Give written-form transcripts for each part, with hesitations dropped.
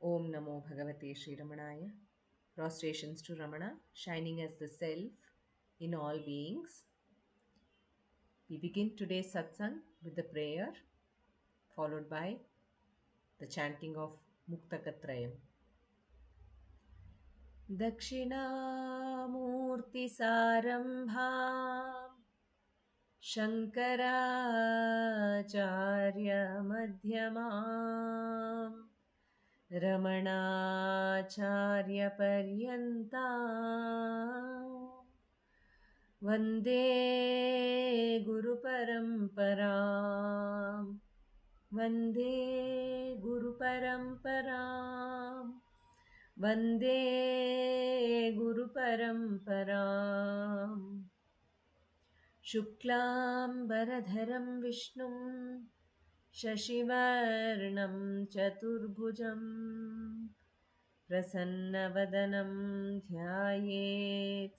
Om Namo Bhagavate Sri Ramanaya. Prostrations to Ramana, shining as the Self in all beings. We begin today's satsang with the prayer, followed by the chanting of Muktaka trayam. Dakshinamurtisarambham Shankaracharya-madhyamam Ramanacharya-paryanta Vande Guru-paramparam Vande Guru-paramparam Vande Guru-paramparam Shuklam Baradharam Vishnum Shashivarnam Chaturbhujam Prasannavadanam Dhyayet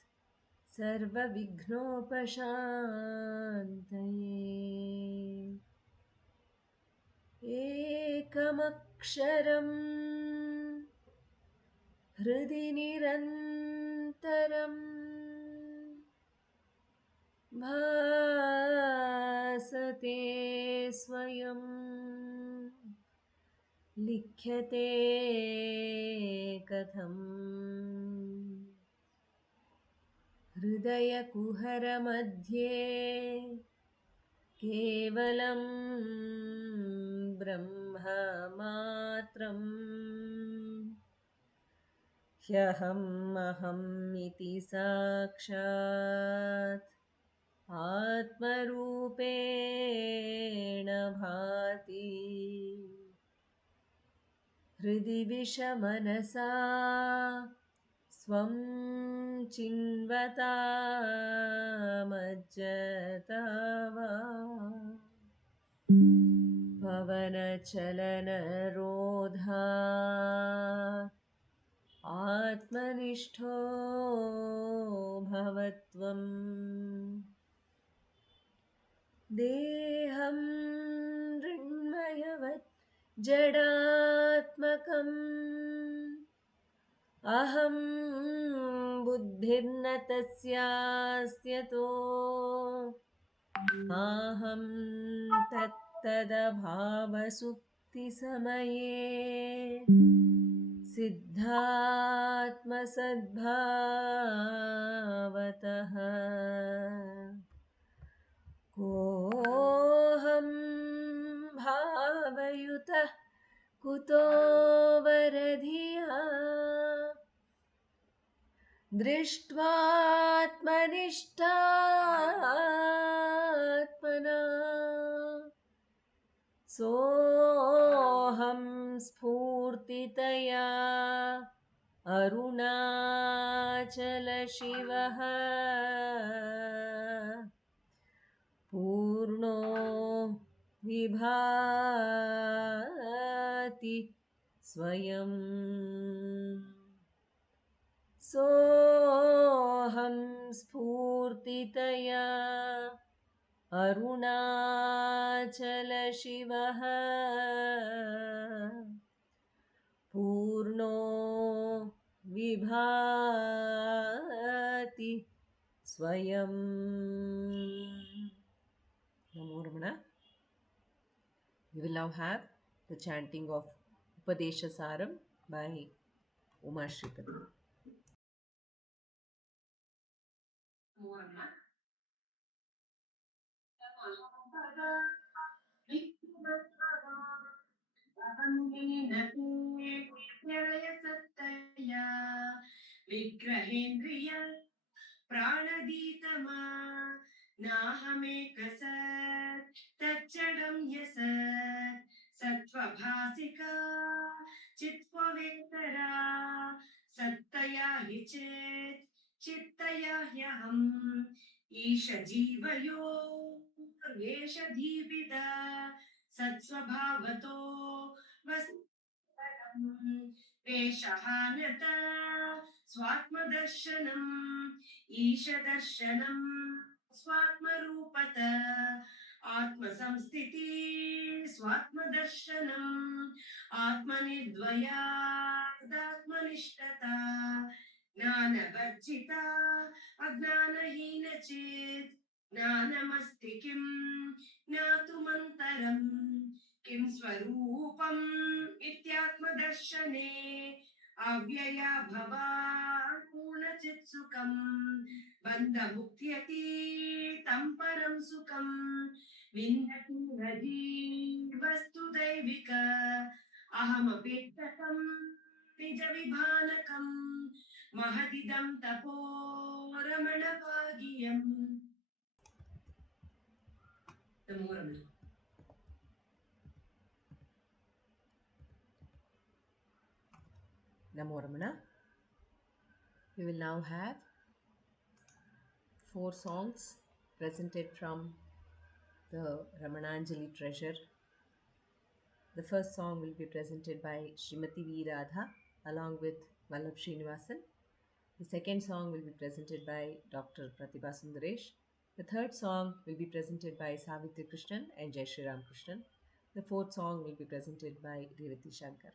Sarvavighnopashantaye Ekamaksharam Hridi Nirantaram Bhasate Swayam Likhyate Katham Hridaya Kuhara Madhye Kevalam Brahma Matram Hyaham Aham Iti Sakshat Atmarupena Bhati Hridi Vishamanasa Swam Chinvata Majjatava Pavana Chalana Rodha Atmanishto Bhavatvam Deham Rinmayavat Jadatmakam Aham Buddhirna Tasyasyato Aham Tattadabhavasukti Samaye Siddhatma Sadbhavataha Koham Bhavayutah Kuto Varadhiya Drishtvatmanishtatmana Soham Spurtitaya Arunachala Shivaha Purno Vibhati Swayam Soham Spurtitaya Arunachala Shivaha Purno Vibhati Swayam. Namo Ramana. We will now have the chanting of Upadesa Saram by Uma Sripathy. सत्तया विग्रहेन्द्रिय प्राणदीतमा नाहमेकसत् तच्चडं यसत् सत्त्वभासिका चित्त्ववेतरा सत्तया हि चेत् चित्तया ह्यहम् ईशजीवयो वेषधीपिता सत्स्वभावतो वेषः नत स्वात्मदर्शनम् ईशदर्शनम् स्वात्मरूपत आत्मसंस्थिति स्वात्मदर्शनम् आत्मनिर्द्वया निष्ठता ज्ञानवर्जिता अज्ञानहीन चेत् ज्ञानमस्ति किं ज्ञातुमन्तरम् किं स्वरूपम् इत्यात्मदर्शने अव्यया भवा पूर्णचित्सुखम् बन्धमुक्त्यतीतं परं सुखम् विन्दति वस्तु दैविक अहमपेक्षकम् निजविभानकम् महदिदं तपो रमणभागियम् नमो रमण Namo Ramana. We will now have 4 songs presented from the Ramananjali treasure. The first song will be presented by Srimati V. Radha along with Vallabh Srinivasan. The second song will be presented by Dr. Pratibha Sundaresh. The third song will be presented by Savitri Krishnan and Jaisriram Krishnan. The fourth song will be presented by Revathi Shankar.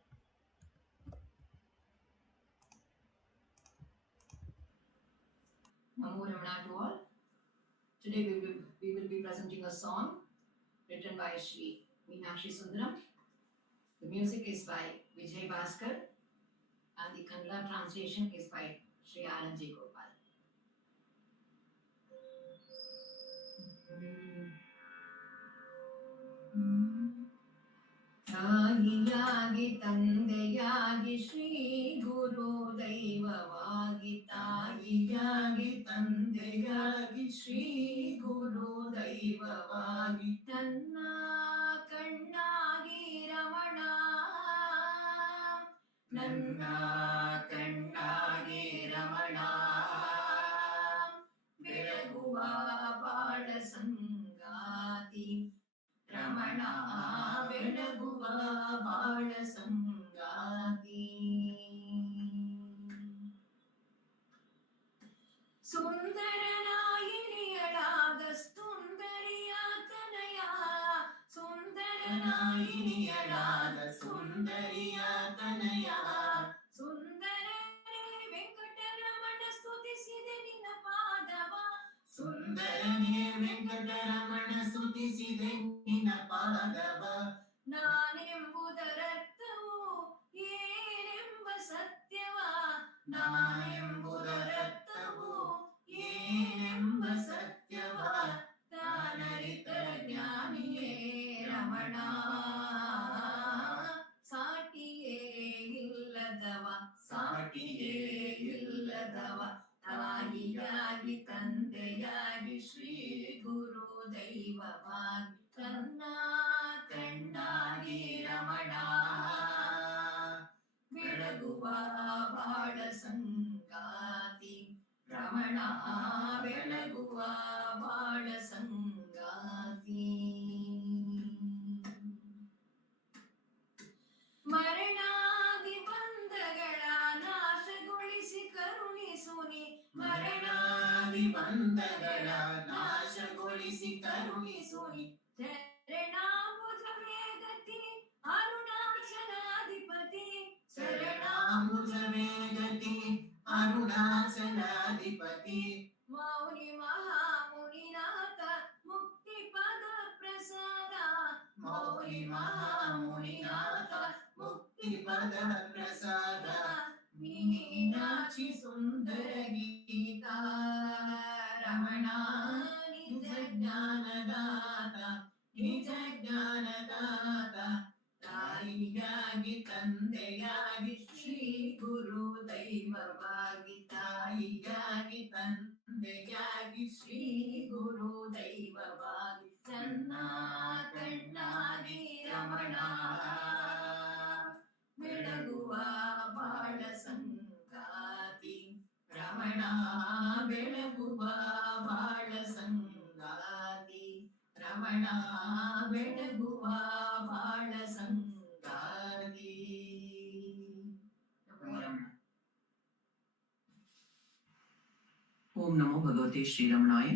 Namo Ramana to all. Today we will be presenting a song written by Sri Meenakshi Sundaram. The music is by Vijay Bhaskar and the Kannada translation is by Sri Alanji Gopal. ತಾಯಿಯಾಗಿ ತಂದೆಯಾಗಿ ಶ್ರೀ ಗುರು ದೈವವಾಗಿ ತಾಯಿಯಾಗಿ ತಂದೆಯಾಗಿ ಶ್ರೀ ಗುರು ದೈವವಾಗಿ ತನ್ನ ಕಣ್ಣಾಗಿ ರಮಣ ನನ್ನ ಕಣ್ಣಾಗಿ ರಮಣ ಬೆಳಗುವ ಬಾಳ ಸಂಗಾತಿ ರಮಣ ಬೆಳಗುವ ಬಾಳ ಸಂಗಾತಿ ಸುಂದರನಾಯಿನಿಯಳಾದ ಸುಂದರಿಯ ತನಯ ಸುಂದರನಾಯಿನಿಯಳಾದ ಸುಂದರಿಯ ತನಯ ಸುಂದರನೇ ವೆಂಕಟರಮಣ ಸ್ತುತಿಸಿದೆ ನಿನ್ನ ಪಾದವ ಸುಂದರನೇ ವೆಂಕಟರಮಣ ಸ್ತುತಿಸಿದೆ ನಿನ್ನ ಪಾದವ ನಾನೆಂಬುದರರ್ಥವು ಏನೆಂಬ ಸತ್ಯವ ನಾನೆಂಬುದರರ್ಥವು ಏನೆಂಬ ಸತ್ಯವ ತಾನರಿತ ಜ್ಞಾನಿಯೇ ರಮಣ ಸಾಟಿಯೇ ಇಲ್ಲದವ ಸಾಟಿಯೇ ಇಲ್ಲದವ ತಾಯಿಯಾಗಿ ತಂದೆಯಾಗಿ ಶ್ರೀ ಗುರು ದೈವವಾಗಿ ತನ್ನ ಕಣ್ಣಾಗಿ ರಮಣ ಬೆಳಗುವ ಬಾಳ ಸಂಗಾತಿ ರಮಣ ಬೆಳಗುವ ಬಾಳ ಸಂಗಾತಿ ಮರಣಾದಿ ಬಂಧಗಳ ನಾಶಗೊಳಿಸಿ ಕರುಣಿಸುನಿ ಮರಣಾದಿ ಬಂಧಗಳ ನಾಶಗೊಳಿಸಿ ಕರುಣಿಸುನಿ ಶರಣಾಂಬುಜ ವೇಗತಿ ಅರುಣಾಚಲಾಧಿಪತಿ ಶರಣಾಂಬುಜ ವೇಗತಿ ಅರುಣಾಚಲಾಧಿಪತಿ ಮೌನಿ ಮಹಾಮುನಿನಾಥ ಮುಕ್ತಿ ಪದ ಪ್ರಸಾದ ಮೌನಿ ಮಹಾಮುನಿನಾಥ ಮುಕ್ತಿ ಪದ ಪ್ರಸಾದ ಮೀನಾಕ್ಷಿ ಸುಂದರ ಗೀತಾ ರಮಣ ನಿಜ ಜ್ಞಾನದಾತ ನಿಜ ಜ್ಞಾನದಾತ ತಾಯಿಯಾಗಿ ತಂದೆಯಾಗಿ ಶ್ರೀ ಗುರು ದೈವವಾಗಿ ತಾಯಿಯಾಗಿ ತಂದೆಯಾಗಿ ಶ್ರೀ ಗುರು ದೈವವಾಗಿ ನನ್ನ ಕಣ್ಣಾಗಿ ರಮಣ ಬೆಳಗುವ ಬಾಳ ಸಂಗಾತಿ ರಮಣ ಬೆಳಗುವ ಬಾಳ ಸಂಗಾತಿ ರಮಣ ಬೆಳಗುವ ಬಾಳ ಸಂಗಾತಿ. ಓಂ ನಮೋ ಭಗವತೆ ಶ್ರೀರಮಣಾಯ.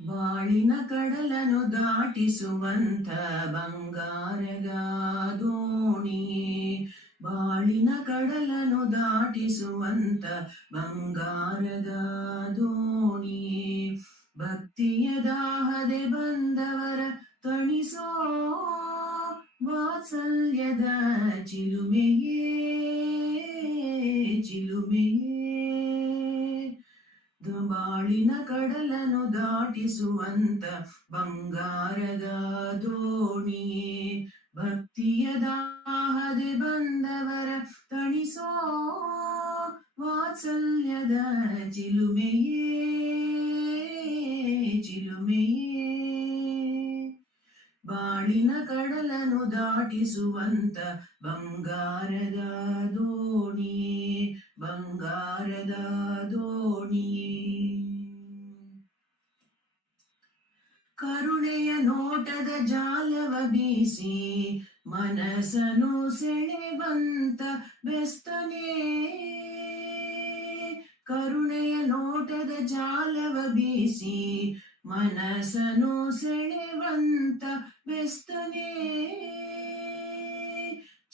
ಬಾಳಿನ ಕಡಲನು ದಾಟಿಸುವಂಥ ಬಂಗಾರದ ದೋಣಿ, ಬಾಳಿನ ಕಡಲನು ದಾಟಿಸುವಂಥ ಬಂಗಾರದ ದೋಣಿ, ಭಕ್ತಿಯ ದಾಹದೆ ಬಂದವರ ತಣಿಸೋ ವಾತ್ಸಲ್ಯದ ಚಿಲುಮೆಯೇ ಚಿಲುಮೆಯೇ, ಬಾಳಿನ ಕಡಲನು ದಾಟಿಸುವಂತ ಬಂಗಾರದ ದೋಣಿ, ಭಕ್ತಿಯ ದಾಹದೆ ಬಂದವರ ತಣಿಸೋ ವಾತ್ಸಲ್ಯದ ಚಿಲುಮೆಯೇ ಚಿಲುಮೆಯೇ, ಬಾಳಿನ ಕಡಲನು ದಾಟಿಸುವಂತ ಬಂಗಾರದ ದೋಣಿ, ಬಂಗಾರದ ದೋಣಿ. ಕರುಣೆಯ ನೋಟದ ಜಾಲವ ಬೀಸಿ ಮನಸ್ಸನು ಸೆಳೆವಂತ ಬೆಸ್ತನೇ, ಕರುಣೆಯ ನೋಟದ ಜಾಲವ ಬೀಸಿ ಮನಸ್ಸನು ಸೆಳೆವಂತ ಬೆಸ್ತನೇ,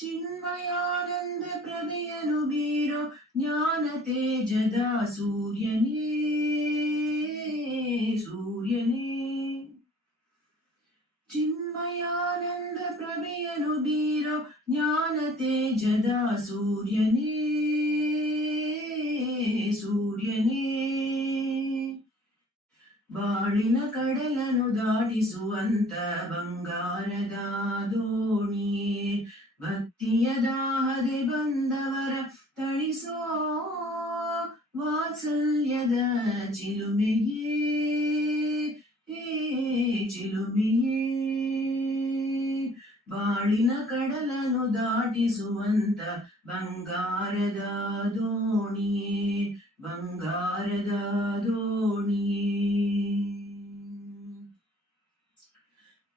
ಚಿನ್ಮಯಾನಂದ ಪ್ರಭೆಯನು ಬೀರೋ ಜ್ಞಾನ ತೇಜದ ಸೂರ್ಯನೇ ಸೂರ್ಯನೇ, ಚಿನ್ಮಯಾನಂದ ಪ್ರಭೆಯನು ಬೀರೋ ಜ್ಞಾನ ತೇಜದ ಸೂರ್ಯನೇ ಸೂರ್ಯನೇ, ಬಾಳಿನ ಕಡಲನು ದಾಟಿಸುವಂತ ಬಂಗಾರದ ದೋಣಿ, ಭಕ್ತಿಯ ದಾಹದೆ ಬಂದವರ ತಣಿಸೋ ವಾತ್ಸಲ್ಯದ ಚಿಲುಮೆಯೇ ಚಿಲುಮೆಯೇ, ಬಾಳಿನ ಕಡಲನು ದಾಟಿಸುವಂತ ಬಂಗಾರದ ದೋಣಿ, ಬಂಗಾರದ ದೋಣಿ.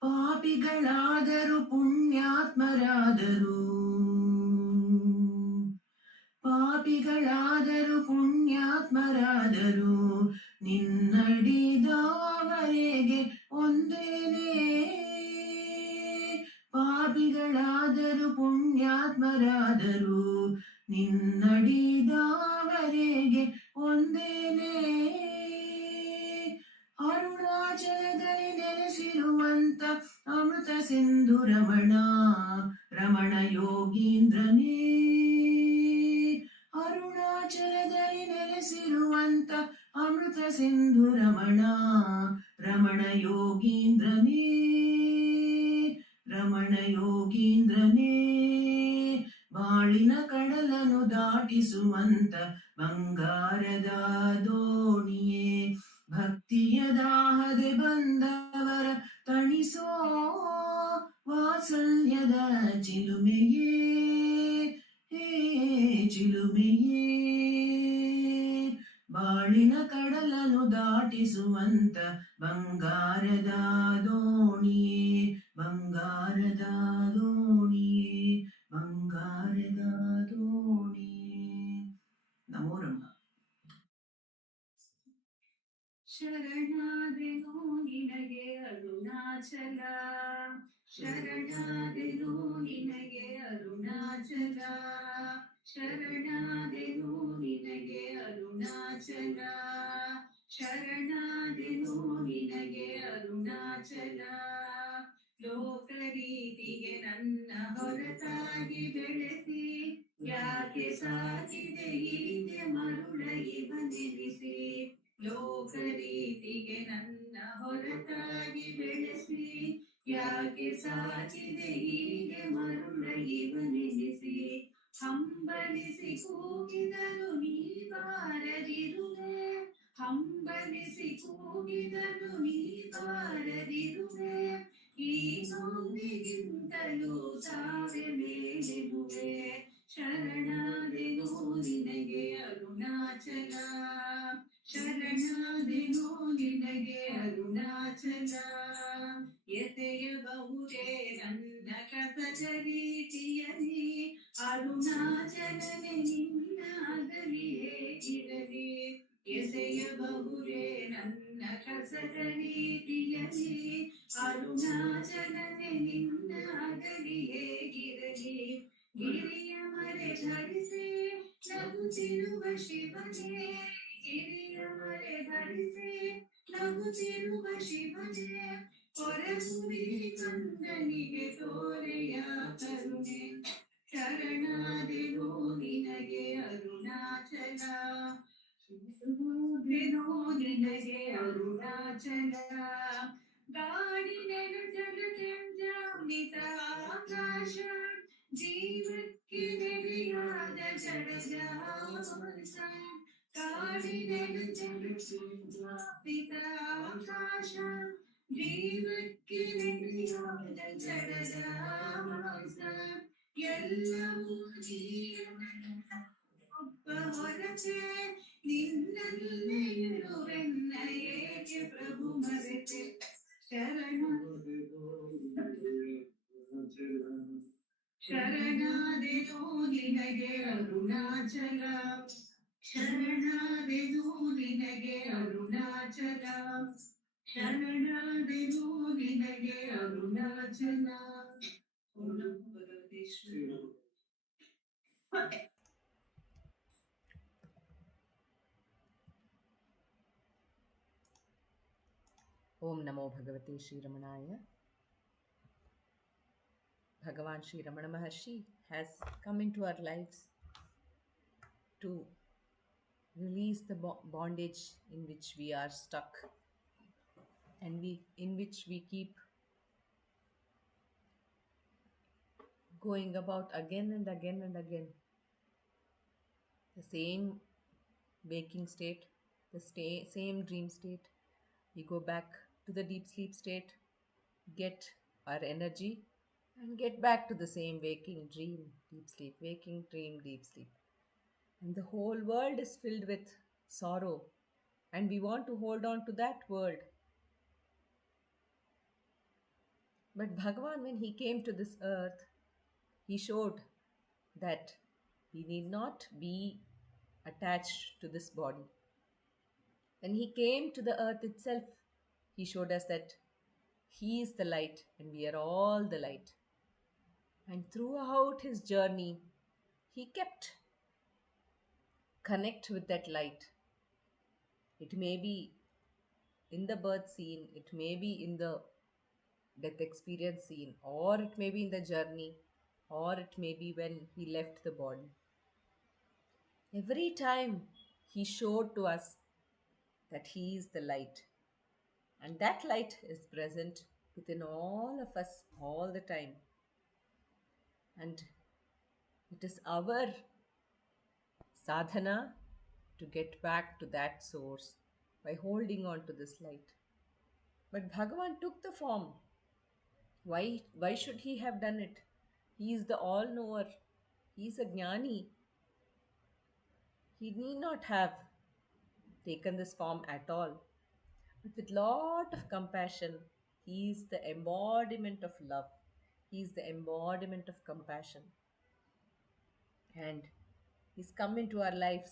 ಪಾಪಿಗಳಾದರೂ ಪುಣ್ಯಾತ್ಮರಾದರು, ಪಾಪಿಗಳಾದರೂ ಪುಣ್ಯಾತ್ಮರಾದರು, ನಿನ್ನಡಿದವರೆಗೆ ಒಂದೇನೇ, ಪಾಪಿಗಳಾದರೂ ಪುಣ್ಯಾತ್ಮರಾದರು, ನಿನ್ನಡಿದವರೆಗೆ ಒಂದೇನೇ, ಅರುಣಾಚಲದಲ್ಲಿ ನೆಲೆಸಿರುವಂತ ಅಮೃತ ಸಿಂಧು ರಮಣ ರಮಣ ಯೋಗೀಂದ್ರನೇ, ಅರುಣಾಚಲದಲ್ಲಿ ನೆಲೆಸಿರುವಂತ ಅಮೃತ ಸಿಂಧು ರಮಣ ರಮಣ ಯೋಗೀಂದ್ರನೇ ರಮಣ ಯೋಗೀಂದ್ರನೇ, ಬಾಳಿನ ಕಡಲನು ದಾಟಿಸುವಂತ ಬಂಗಾರದ ದೋಣಿಯೇ, ಭಕ್ತಿಯ ದಾಹದೆ ಬಂದವರ ತಣಿಸೋ ವಾತ್ಸಲ್ಯದ ಚಿಲುಮೆಯೇ ಚಿಲುಮೆಯೇ, ಬಾಳಿನ ಕಡಲನು ದಾಟಿಸುವಂತ ಬಂಗಾರದ ದೋಣಿಯೇ, ಬಂಗಾರದ ದೋಣಿಯೇ, ಬಂಗಾರದ ದೋಣಿಯೇ. ನಮೋ ರಮ. ಶರಣಾದೆನು ನಿನಗೆ ಅರುಣಾಚಲ, ಶರಣಾದೆನು ನಿನಗೆ ಅರುಣಾಚಲ, ಶರಣಾದೆನು ನಿನಗೆ ಅರುಣಾಚಲ, ಶರಣಾದೆನು ನಿನಗೆ ಅರುಣಾಚಲ, ಲೋಕರೀತಿಗೆ ನನ್ನ ಹೊರತಾಗಿ ಬೆಳೆಸಿ ಯಾಕೆ ಸಾಕಿದೆ ಹೀಗೆ ಮರುಳ ಇವನೆನಿಸಿ, ಲೋಕರೀತಿಗೆ ನನ್ನ ಹೊರತಾಗಿ ಬೆಳೆಸಿ ಯಾಕೆ ಸಾಕಿದೆ ಹೀಗೆ ಮರುಳ ಇವನೆನಿಸಿ, ಹಂಬಲಿಸಿ ಕೂಗಿದನು ನೀ ಬಾರದಿರುವೆ, ಹಂಬಲಿಸಿ ಕೂಗಿದನು ನೀ ಬಾರದಿರುವೆ, ಈ ನೋವಿಗಿಂತಲೂ ಸಾವೆ ಮೇಲೆನುವೆ, ಶರಣಾದೆನು ನಿನಗೆ ಅರುಣಾಚಲ, ಶರಣಾದೆನು ನಿನಗೆ ಅರುಣಾಚಲ, ಎಸೆಯಬಹುದೇ ನನ್ನ ಕಸದ ರೀತಿಯಲ್ಲಿ ಅರುಣಾಚಲನೆ ನಿನ್ನ ಅಗಲಿಯೇ ಇರಲಿ, ಎಸೆಯಬಹುದೇ ನನ್ನ ಕಸದ ರೀತಿಯಲ್ಲಿ ಶಿವನೇ ಕಿರಿಯ ಮಲೆ ಧರಿಸಿ ನಗುತ್ತಿರುವ ಶಿವನೇ ಹೊರಗುಡಿ ಕಂದನಿಗೆ ತೋರೆಯ ಕರುಣೆ ಶರಣಾದೆನು ನಿನಗೆ ಅರುಣಾಚಲ ಶರಣಾದೆನು ನಿನಗೆ ಅರುಣಾಚಲ ಗಾಡಿನೆನು ಜಲಜಂಜಾಮಿತ ಆಕಾಶ ಜೀವಕ್ಕೆ ನೆಲೆಯಾದ ಜಡಜಾಸ ಕಾಡಿನೆನು ಜಲಜಂಜಾಮಿತ ಆಕಾಶ ಜೀವಕ್ಕೆ ನೆಲೆಯಾದ ಜಡಜಾಸ ಎಲ್ಲವೂ ಒಬ್ಬ ಹೊರತೆ ನಿನ್ನಲ್ಲೇ ಇರುವೆನ್ನ ಏಕೆ ಪ್ರಭು ಮರೆತೆ ಶರಣಾದೆನು ನಿನಗೆ ಅರುಣಾಚಲ ಶರಣಾದೆನು ನಿನಗೆ ಅರುಣಾಚಲ ಶರಣಾದೆನು ನಿನಗೆ ಅರುಣಾಚಲ ಓಂ ನಮೋ ಭಗವತೆ Shri Om Namo Bhagavate Sri Ramanaya. Bhagavan Sri Ramana Maharshi has come into our lives to release the bondage in which we are stuck and in which we keep going about again and again and again. The same waking state, the same dream state. We go back to the deep sleep state, get our energy, and get back to the same waking, dream, deep sleep, waking, dream, deep sleep. And the whole world is filled with sorrow, and we want to hold on to that world. But Bhagavan, when he came to this earth, he showed that we need not be attached to this body. When he came to the earth itself, he showed us that he is the light and we are all the light. And throughout his journey, he kept connect with that light. It may be in the birth scene, it may be in the death experience scene, or it may be in the journey, or it may be when he left the body. Every time he showed to us that he is the light, and that light is present within all of us all the time. And it is our sadhana to get back to that source by holding on to this light. But Bhagavan took the form. Why should he have done it? He is the all-knower. He is a jnani. He need not have taken this form at all. But with lot of compassion, he is the embodiment of love. He is the embodiment of compassion. And he's come into our lives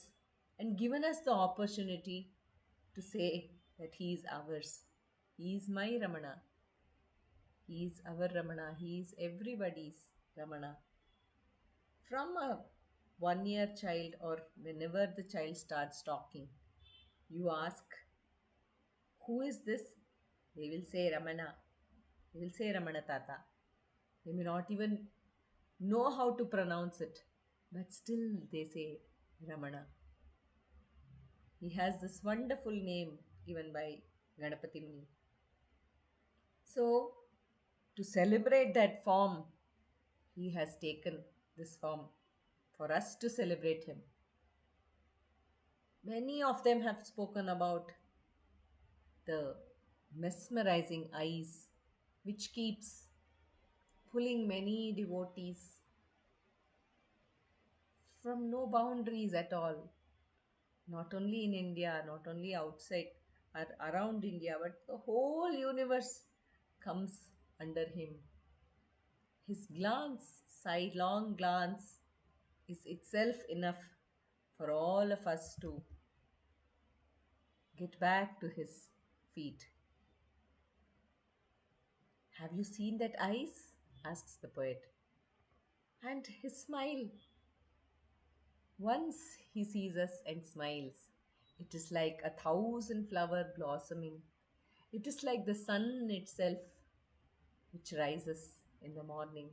and given us the opportunity to say that he is ours. He is my Ramana. He is our Ramana. He is everybody's Ramana. From a 1-year child, or whenever the child starts talking, you ask, who is this? They will say Ramana. They will say Ramana Tata. They may not even know how to pronounce it, but still they say Ramana. He has this wonderful name given by Ganapati Muni. So, to celebrate that form, he has taken this form for us to celebrate him. Many of them have spoken about the mesmerizing eyes which keeps pulling many devotees from no boundaries at all. Not only in India, not only outside or around India, but the whole universe comes under him. His glance, sidelong glance, is itself enough for all of us to get back to his feet. Have you seen that eyes? Asks the poet. And his smile. Once he sees us and smiles, it is like 1,000 flowers blossoming. It is like the sun itself which rises in the morning.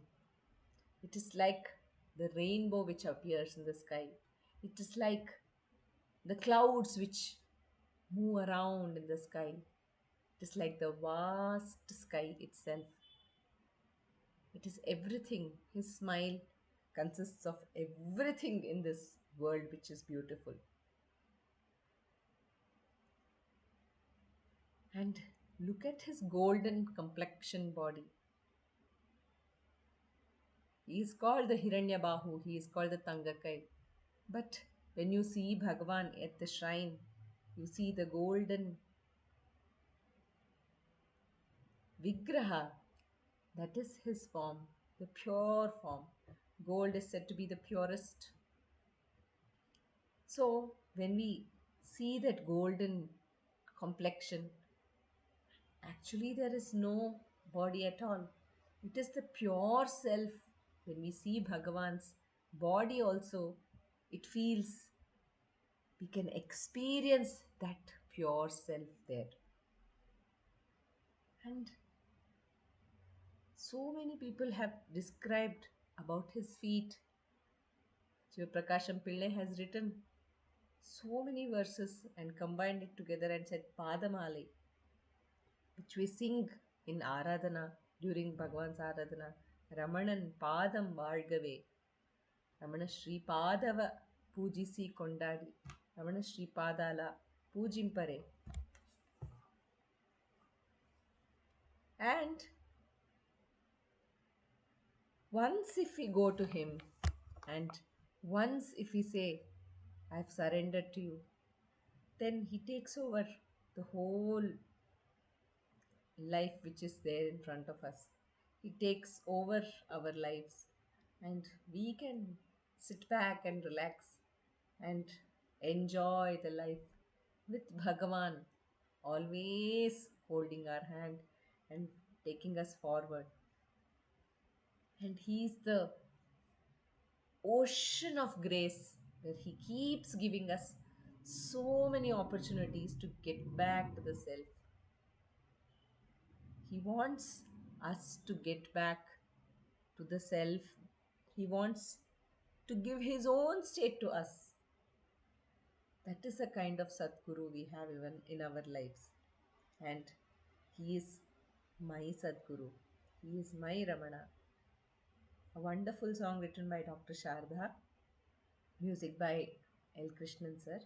It is like the rainbow which appears in the sky. It is like the clouds which move around in the sky. It is like the vast sky itself. It is everything. His smile consists of everything in this world which is beautiful. And look at his golden complexion body. He is called the Hiranyabahu, he is called the Tangakai. But when you see Bhagavan at the shrine, you see the golden Vigraha. That is his form, the pure form. Gold is said to be the purest. So when we see that golden complexion, actually there is no body at all. It is the pure self. When we see Bhagavan's body also, it feels we can experience that pure self there. And so many people have described about his feet. Prakasham Pillai has written so many verses and combined it together and said Padamalai, which we sing in Aradhana during Bhagavan's Aradhana. Ramanan Padam Vargave. Ramana Sripadava Pujisi Kondadi. Ramana Sripadala Pujimpare. And once if we go to him and once if we say, I've surrendered to you, then he takes over the whole life which is there in front of us. He takes over our lives and we can sit back and relax and enjoy the life with Bhagavan always holding our hand and taking us forward. And he is the ocean of grace where he keeps giving us so many opportunities to get back to the self. He wants us to get back to the self. He wants to give his own state to us. That is a kind of Sadguru we have even in our lives. And he is my Sadguru. He is my Ramana. A wonderful song written by Dr. Sarada. Music by L. Krishnan sir.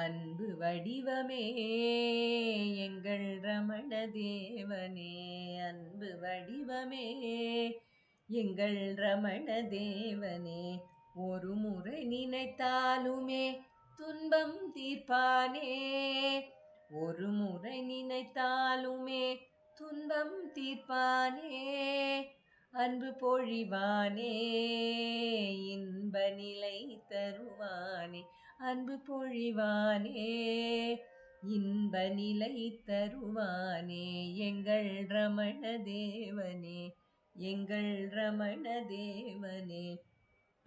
அன்பு வடிவமே எங்கள் ரமண தேவனே, அன்பு வடிவமே எங்கள் ரமண தேவனே, ஒரு முறை நினைத்தாலுமே துன்பம் தீர்ப்பானே, ஒரு முறை நினைத்தாலுமே துன்பம் தீர்ப்பானே, அன்பு பொழிவானே இன்ப நிலை தருவானே, அன்பு பொழிவானே இன்ப நிலை தருவானே, எங்கள் ரமண தேவனே, எங்கள் ரமண தேவனே,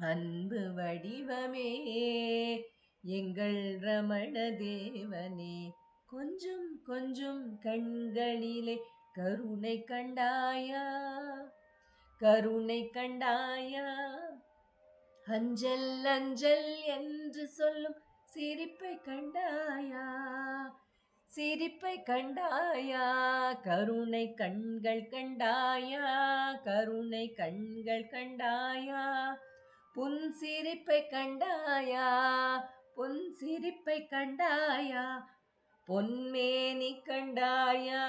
அன்பு வடிவமே எங்கள் ரமண தேவனே, கொஞ்சம் கொஞ்சம் கண்களிலே கருணை கண்டாயா, கருணை கண்டாயா, அஞ்சல் அஞ்சல் என்று சொல்லும் சிரிப்பை கண்டாயா, சிரிப்பை கண்டாயா, கருணை கண்கள் கண்டாயா, கருணை கண்கள் கண்டாயா, புன் சிரிப்பை கண்டாயா, பொன் சிரிப்பை கண்டாயா, பொன்மேனி கண்டாயா,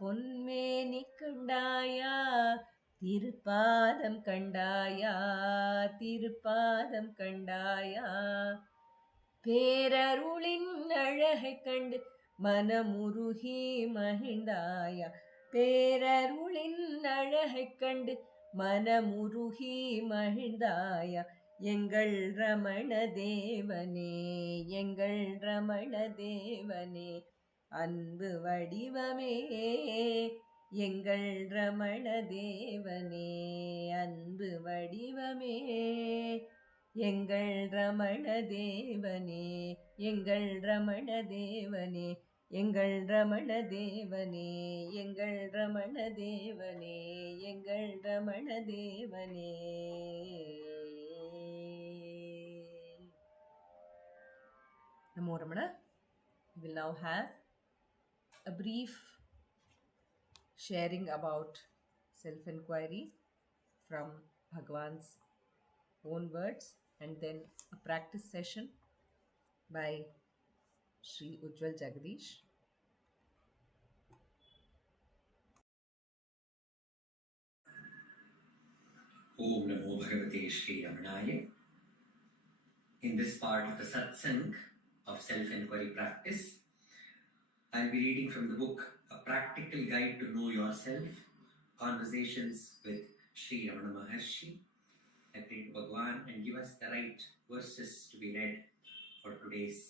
பொன்மேனி கண்டாயா, திருப்பாதம் கண்டாயா, திருப்பாதம் கண்டாயா, பேரருளின் அழகை கண்டு மனமுருகி மகிழ்ந்தாயா, பேரருளின் அழகை கண்டு மனமுருகி மகிழ்ந்தாயா, எங்கள் ரமண தேவனே, எங்கள் ரமண தேவனே, அன்பு வடிவமே எங்கள் ரமண தேவனே அன்பு வடிவமே, எங்கள் ரமண தேவனே, எங்கள் ரமண தேவனே, எங்கள் ரமண தேவனே, எங்கள் ரமண தேவனே, எங்கள் ரமண தேவனே. Namo Ramana. We will now have a brief sharing about self-enquiry from Bhagwan's own words, and then a practice session by Sri Ujwal Jagadeesh. Om Namo Bhagavate Sri Ramanaya. In this part of the Satsang of Self-Enquiry practice, I'll be reading from the book A Practical Guide to Know Yourself, Conversations with Sri Ramana Maharshi. I pray to Bhagwan and give us the right verses to be read for today's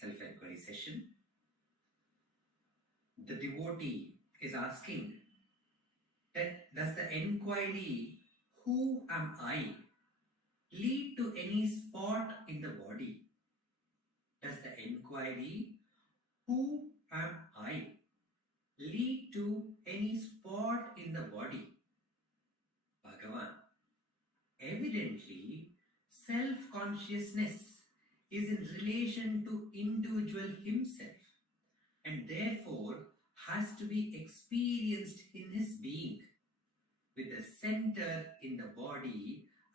Self-Enquiry session. The devotee is asking, does the enquiry, who am I, lead to any spot in the body? Does the enquiry, who am I, lead to any spot in the body? Bhagavan, evidently, self-consciousness is in relation to individual himself and therefore has to be experienced in his being, with the center in the body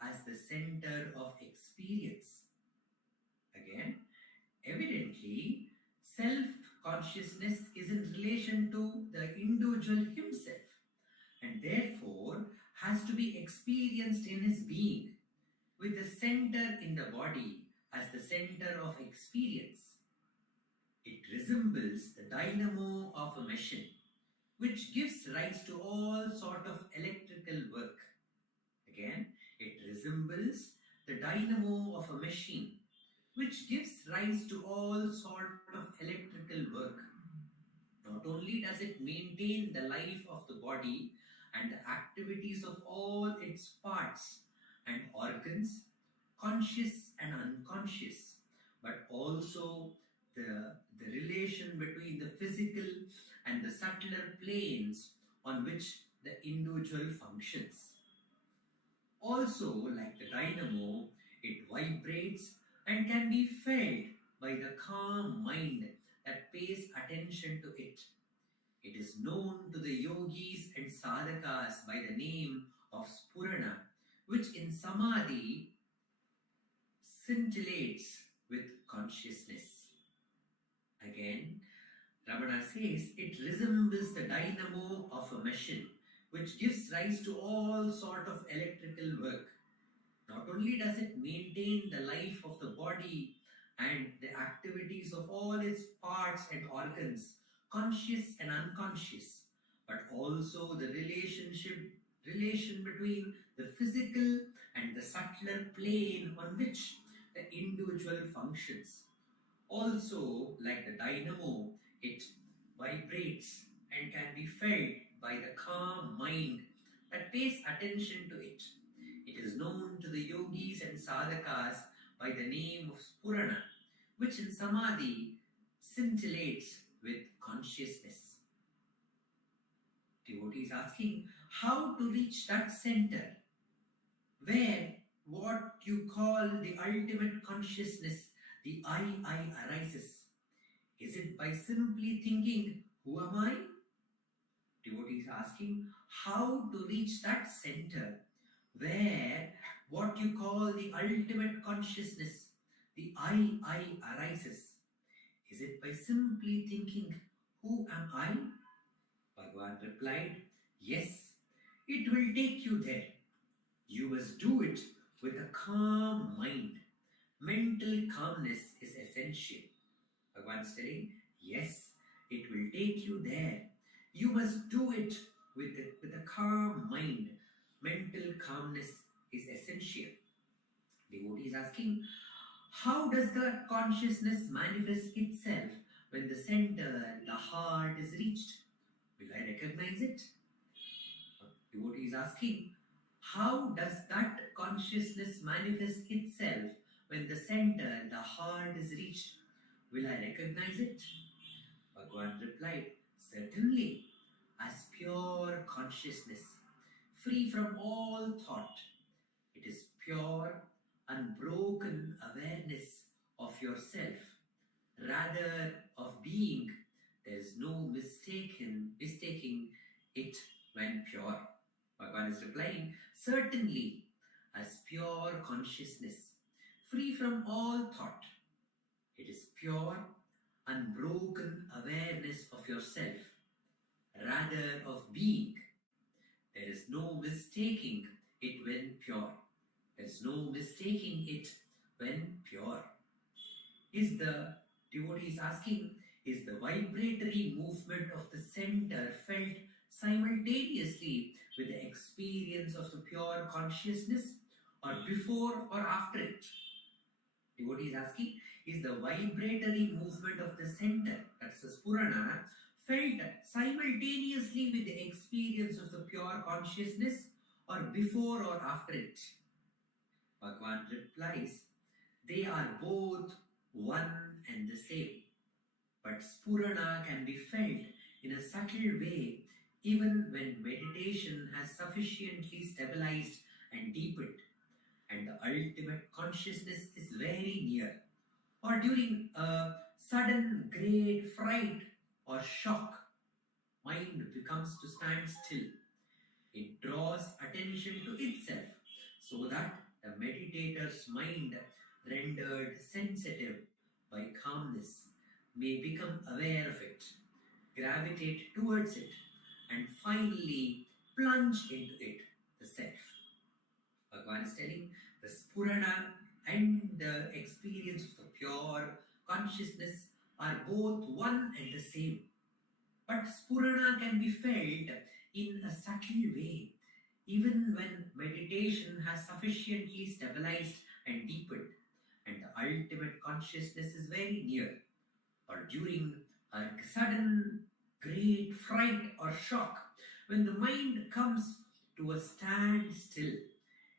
as the center of experience. Again, evidently, self-consciousness is in relation to the individual himself and therefore has to be experienced in his being, with the center in the body as the center of experience. It resembles the dynamo of a machine, which gives rise to all sort of electrical work. Again, it resembles the dynamo of a machine, which gives rise to all sort of electrical work. Not only does it maintain the life of the body and the activities of all its parts and organs, conscious and unconscious, but also the relation between the physical and the subtler planes on which the individual functions. Also, like the dynamo, it vibrates and can be felt by the calm mind that pays attention to it. It is known to the yogis and sadhakas by the name of Spurana, which in Samadhi scintillates with consciousness. Again, Ramana says it resembles the dynamo of a machine, which gives rise to all sort of electrical work. Not only does it maintain the life of the body and the activities of all its parts and organs, conscious and unconscious, but also the relation between the physical and the subtler plane on which the individual functions. Also, like the dynamo, it vibrates and can be felt by the calm mind that pays attention to it. It is known to the yogis and sadhakas by the name of Spurana, which in Samadhi scintillates with consciousness. Devotee is asking how to reach that center where what you call the ultimate consciousness, the I arises. Is it by simply thinking, who am I? Devotee is asking how to reach that center where what you call the ultimate consciousness, the I arises. Is it by simply thinking, who am I? Bhagavan replied, yes, it will take you there. You must do it with a calm mind. Mental calmness is essential. Bhagavan is telling, yes, it will take you there. You must do it with a calm mind. Mental calmness is essential. Devotee is asking, how does the consciousness manifest itself when the center, the heart is reached? Will I recognize it? Devotee is asking, how does that consciousness manifest itself when the center, the heart is reached? Will I recognize it? Bhagavan replied, certainly, as pure consciousness, free from all thought. It is pure, unbroken awareness of yourself, rather of being. There is no mistaking it when pure. Bhagavan is replying, certainly, as pure consciousness, free from all thought. It is pure, unbroken awareness of yourself, rather of being. There is no mistaking it when pure. There is no mistaking it when pure. Is the devotee is asking, is the vibratory movement of the center felt simultaneously with the experience of the pure consciousness, or before or after it? Devotee is asking, is the vibratory movement of the center, that's the spurana, felt simultaneously with the experience of the pure consciousness, or before or after it? Bhagavan replies, they are both one and the same. But spurana can be felt in a subtle way even when meditation has sufficiently stabilized and deepened, and the ultimate consciousness is very near, or during a sudden great fright or shock, mind becomes to stand still. It draws attention to itself so that the meditator's mind, rendered sensitive by calmness, may become aware of it, gravitate towards it, and finally plunge into it, the self. Bhagavan is telling the spurana and the experience of the pure consciousness are both one and the same. But spurana can be felt in a subtle way, even when meditation has sufficiently stabilized and deepened, and the ultimate consciousness is very near, or during a sudden great fright or shock, when the mind comes to a standstill.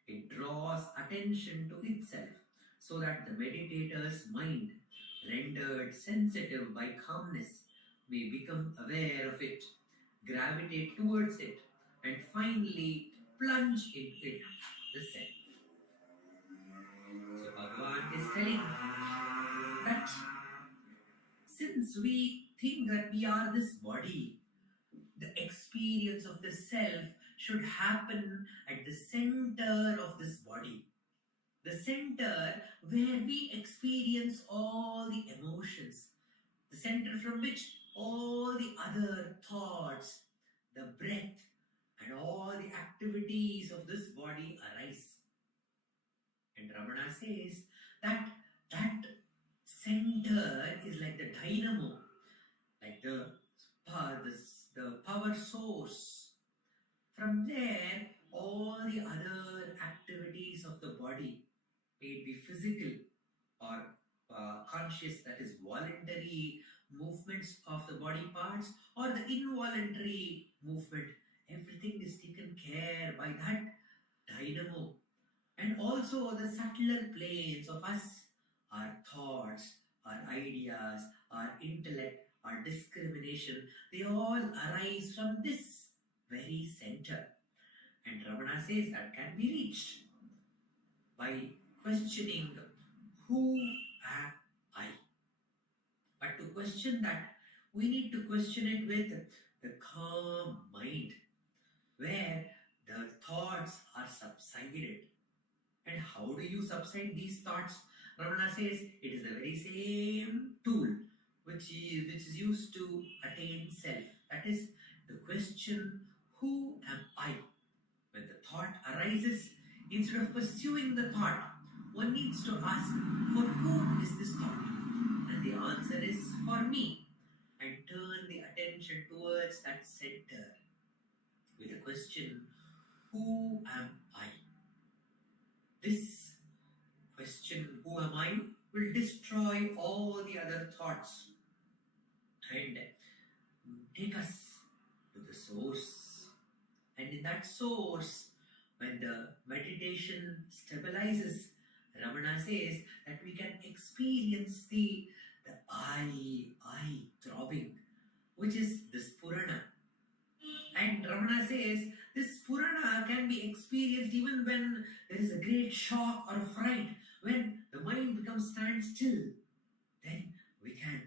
It draws attention to itself so that the meditator's mind, rendered sensitive by calmness, may become aware of it, gravitate towards it, and finally plunge into it, the self. So Bhagavan is telling that since we think that we are this body, the experience of the self should happen at the center of this body. The center where we experience all the emotions, the center from which all the other thoughts, the breath, and all the activities of this body arise. And Ramana says that that center is like the dynamo, like the power source. From there, all the other activities of the body, may it be physical or conscious, that is voluntary movements of the body parts, or the involuntary movement, everything is taken care by that dynamo. And also the subtler planes of us, our thoughts, our ideas, our intellect, our discrimination, they all arise from this very center. And Ramana says that can be reached by questioning, who am I? But to question that, we need to question it with the calm mind, where the thoughts are subsided. And how do you subside these thoughts? Ramana says it is the very same tool which is used to attain self. That is the question, who am I? When the thought arises, instead of pursuing the thought, one needs to ask, for whom is this thought? And the answer is for me. And turn the attention towards that center with the question, who am I? This question, who am I, will destroy all the other thoughts. and take us to the source. And in that source, when the meditation stabilizes, Ramana says that we can experience the I throbbing, which is this Purana. And Ramana says this Purana can be experienced even when there is a great shock or a fright, when the mind becomes standstill. Then we can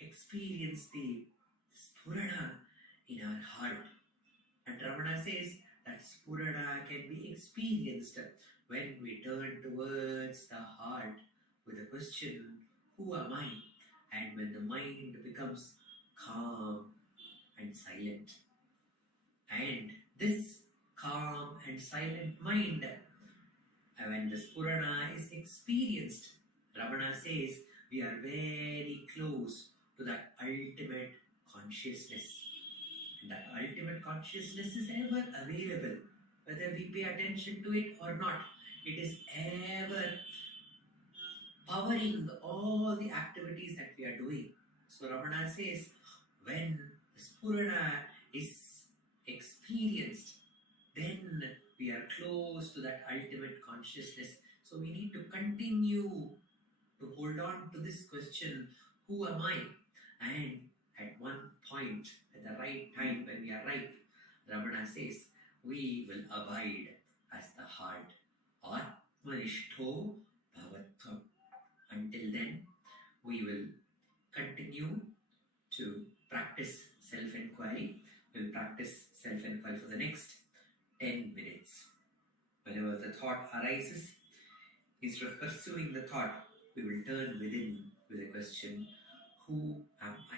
experience the Purana in our heart. And Ramana says that Purana can be experienced when we turn towards the heart with the question, who am I? And when the mind becomes calm and silent. And this calm and silent mind, when the Purana is experienced, Ramana says we are very close to that ultimate consciousness. And that ultimate consciousness is ever available, whether we pay attention to it or not. It is ever powering all the activities that we are doing. So Ramana says, when the Spurana is experienced, then we are close to that ultimate consciousness. So we need to continue to hold on to this question, who am I? And at one point, at the right time, when we are ripe, Ramana says, we will abide as the heart. Atmanishto bhavatvam. Until then, we will continue to practice self-enquiry. We'll practice self-enquiry for the next 10 minutes. Whenever the thought arises, instead of pursuing the thought, we will turn within with the question, who am I?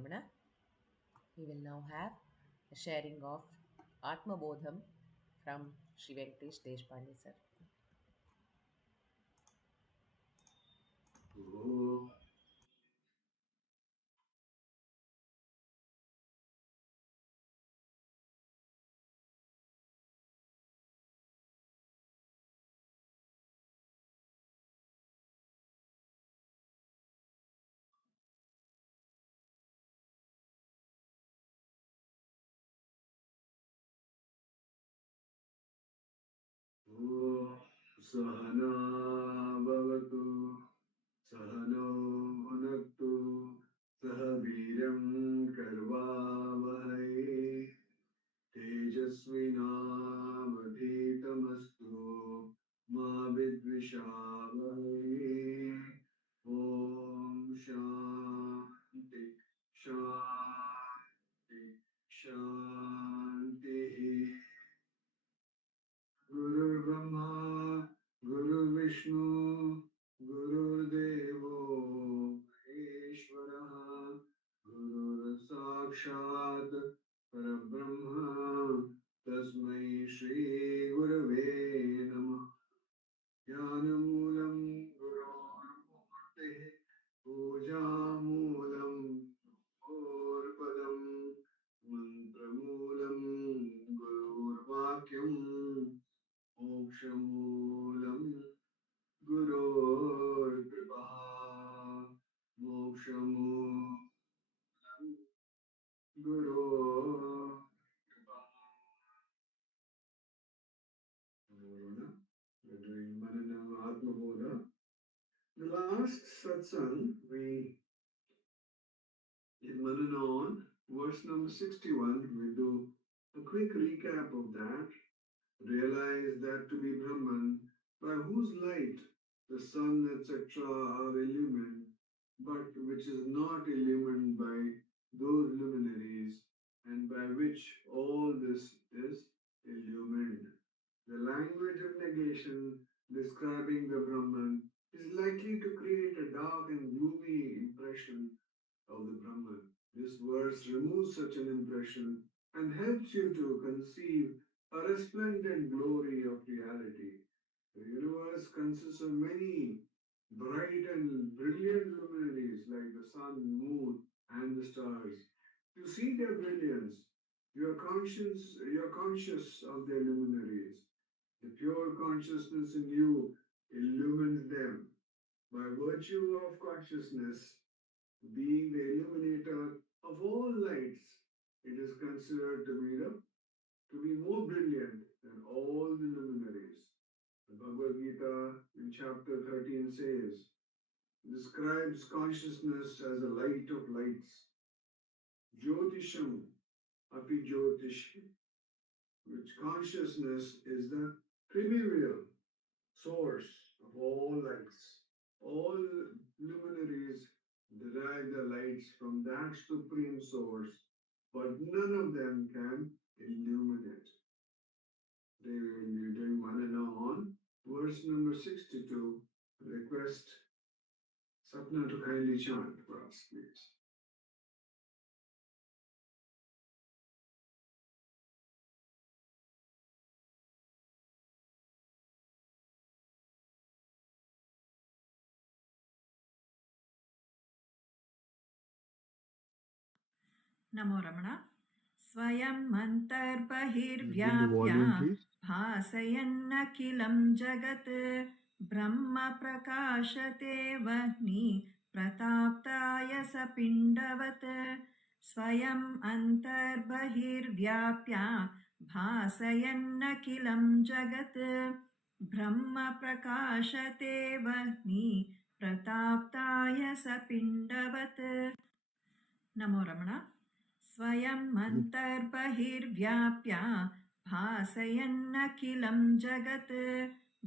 Ramana. We will now have a sharing of Atma Bodham from Sri Venkatesh Deshpande sir. Sahana Bhavatu Sahano Bhunaktu Sahaviram Karvavahai Tejasvinavadhitamastu Ma Vidvishavahai Om Shanti Shanti Shanti Guru Brahma, Guru Vishnu, Guru Devo, Maheshwara, Guru Sakshat, Parabrahma, Tasmai Shri Gurave Namah. Jnanamulam Guru Murte, Pujamulam Gurpadam, Mantramulam Guru Vakyam. मोक्षमूलं गुरोर्कृपा मोक्षमूलं गुरोर्कृपा. We're doing Manana Atma Bodha. The last satsang we did Manana on verse number 61. We do a quick recap of that. Realize that to be Brahman, by whose light the sun, etc., are illumined, but which is not illumined by those luminaries, and by which all this is illumined. The language of negation describing the Brahman is likely to create a dark and gloomy impression of the Brahman. This verse removes such an impression and helps you to conceive a resplendent glory of reality. The universe consists of many bright and brilliant luminaries like the sun, moon, and the stars. You see their brilliance. You're conscious of their luminaries. The pure consciousness in you illumines them. By virtue of consciousness, being the illuminator of all lights, it is considered to be more brilliant than all the luminaries. The Bhagavad Gita in chapter 13 describes consciousness as a light of lights. Jyotisham api jyotish, which consciousness is the primordial source of all lights. All luminaries derive their lights from that supreme source, but none of them can illuminate. They will be doing Manana on verse number 62. Request Sapna to kindly chant for us, please. नमो रमण स्वयं अन्तर्बहिर्व्याप्य भासयन्नखिलं जगत् ब्रह्म प्रकाशते वह्नि प्रताप्ताय स पिण्डवत् स्वयं अन्तर्बहिर्व्याप्य भासयन्नखिलं जगत् ब्रह्म प्रकाशते वह्नि प्रताप्ताय स पिण्डवत् नमो रमण स्वयं अन्तर्बहिर्व्याप्य भासयन्नखिलं जगत्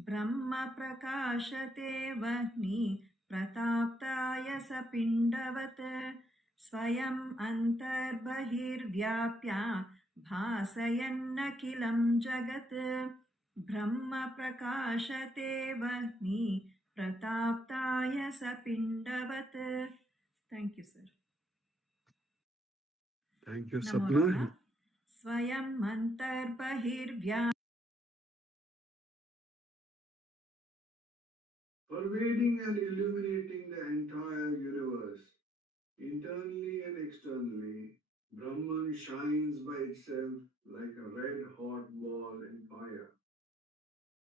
ब्रह्म प्रकाशते वह्नि प्रताप्ताय स पिण्डवत् स्वयं अन्तर्बहिर्व्याप्य भासयन्नखिलं जगत् ब्रह्म प्रकाशते वह्नि प्रताप्ताय स पिण्डवत्. Thank you, sir. Thank you, Namo Sapna. Rama. Swayam Mantar Bahirvyam. Pervading and illuminating the entire universe, internally and externally, Brahman shines by itself like a red hot ball in fire.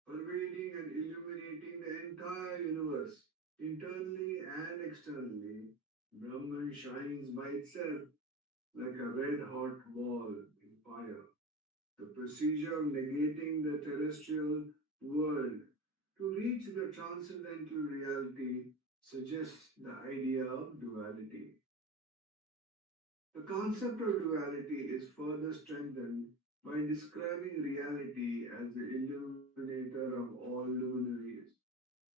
Pervading and illuminating the entire universe, internally and externally, Brahman shines by itself like a red hot ball in fire. The procedure of negating the terrestrial world to reach the transcendental reality suggests the idea of duality. The concept of duality is further strengthened by describing reality as the illuminator of all luminaries.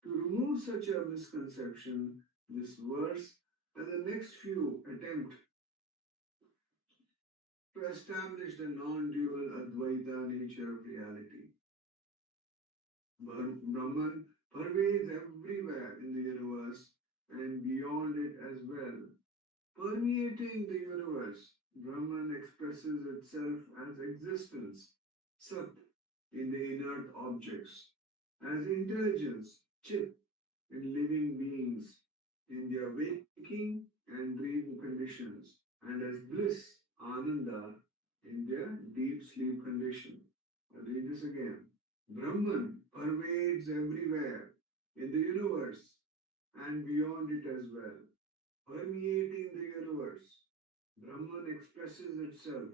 To remove such a misconception, this verse and the next few attempt to establish the non-dual Advaita nature of reality. Brahman pervades everywhere in the universe and beyond it as well. Permeating the universe, Brahman expresses itself as existence, Sat, in the inert objects, as intelligence, Chit, in living beings, in their waking and dream conditions, and as bliss, Ananda, in their deep sleep condition. I'll read this again. Brahman pervades everywhere in the universe and beyond it as well. Permeating the universe, Brahman expresses itself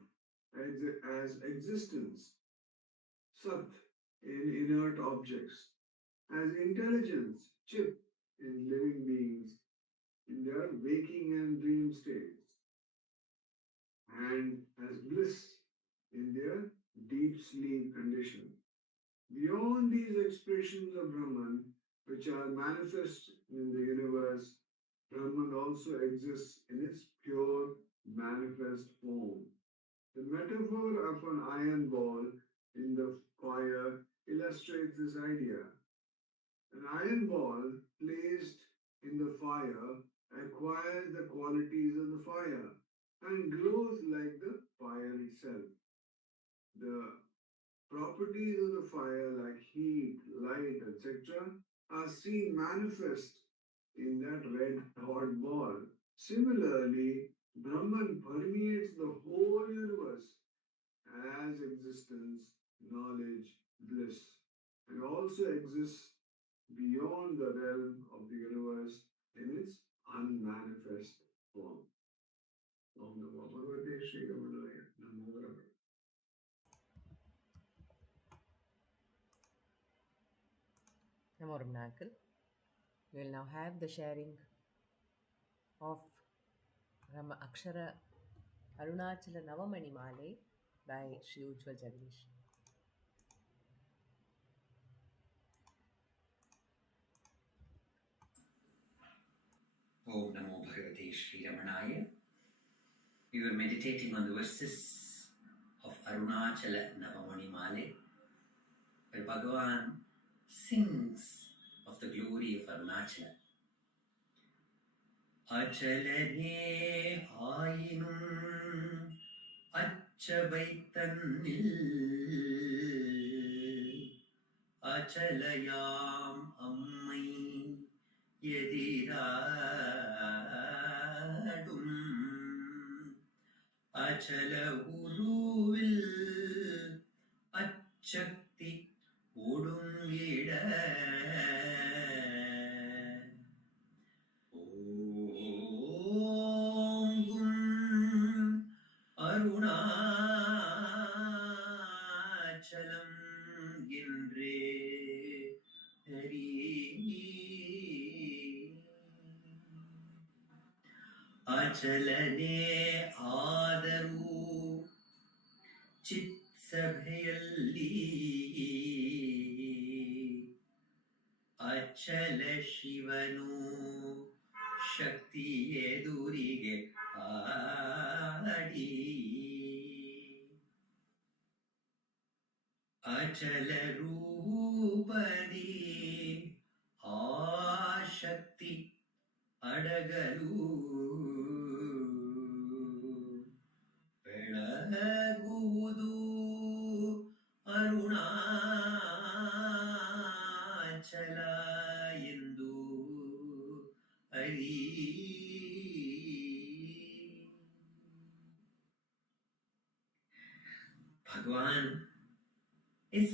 as existence, Sat, in inert objects, as intelligence, Chit, in living beings, in their waking and dream states, and as bliss in their deep sleep condition. Beyond these expressions of Brahman, which are manifest in the universe, Brahman also exists in its pure manifest form. The metaphor of an iron ball in the fire illustrates this idea. An iron ball placed in the fire acquires the qualities of the fire and glows like the fire itself. The properties of the fire, like heat, light, etc., are seen manifest in that red hot ball. Similarly, Brahman permeates the whole universe as existence, knowledge, bliss, and also exists beyond the realm of the universe in its unmanifest form. Om Namo Bhagavate Sri Ramanaya Namo Ramana. Namo Ramana uncle. We will now have the sharing of Akshara Arunachala Navamanimalai by Sri Ujwal Jagadeesh. Om Namo Bhagavate Sri Ramanaya. We were meditating on the verses of Arunachala Navamanimalai, where Bhagavan sings of the glory of Arunachala. Achalane ayinum achabaitanil achalayam ammai yediradum achala uruvil achakti odungida Om Arunachalam Gindre Hari Achalane Adaru Chitsabhayalli Achala Shivanu Shakti Edurige Adi Achala Rupadi Ashakti Adagalu ಮಲಗುವುದು Arunachal ಎಂದು ಅರಿ. Bhagavan is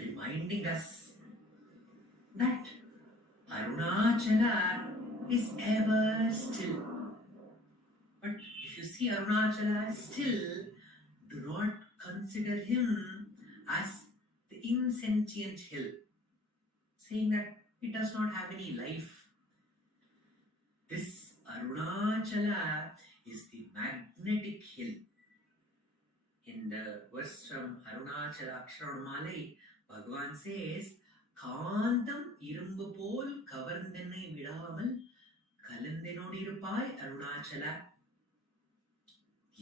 reminding us that Arunachala is ever still. But if you see Arunachala as still, do not consider him as the insentient hill, saying that it does not have any life. This Arunachala is the magnetic hill. In the verse from Arunachala Aksharamanamalai, Bhagavan says, காந்தம் இரும்பு போல் கவர்ந்தென்னை விடாமல் கலந்தெனோடிருப்பாய் Arunachala.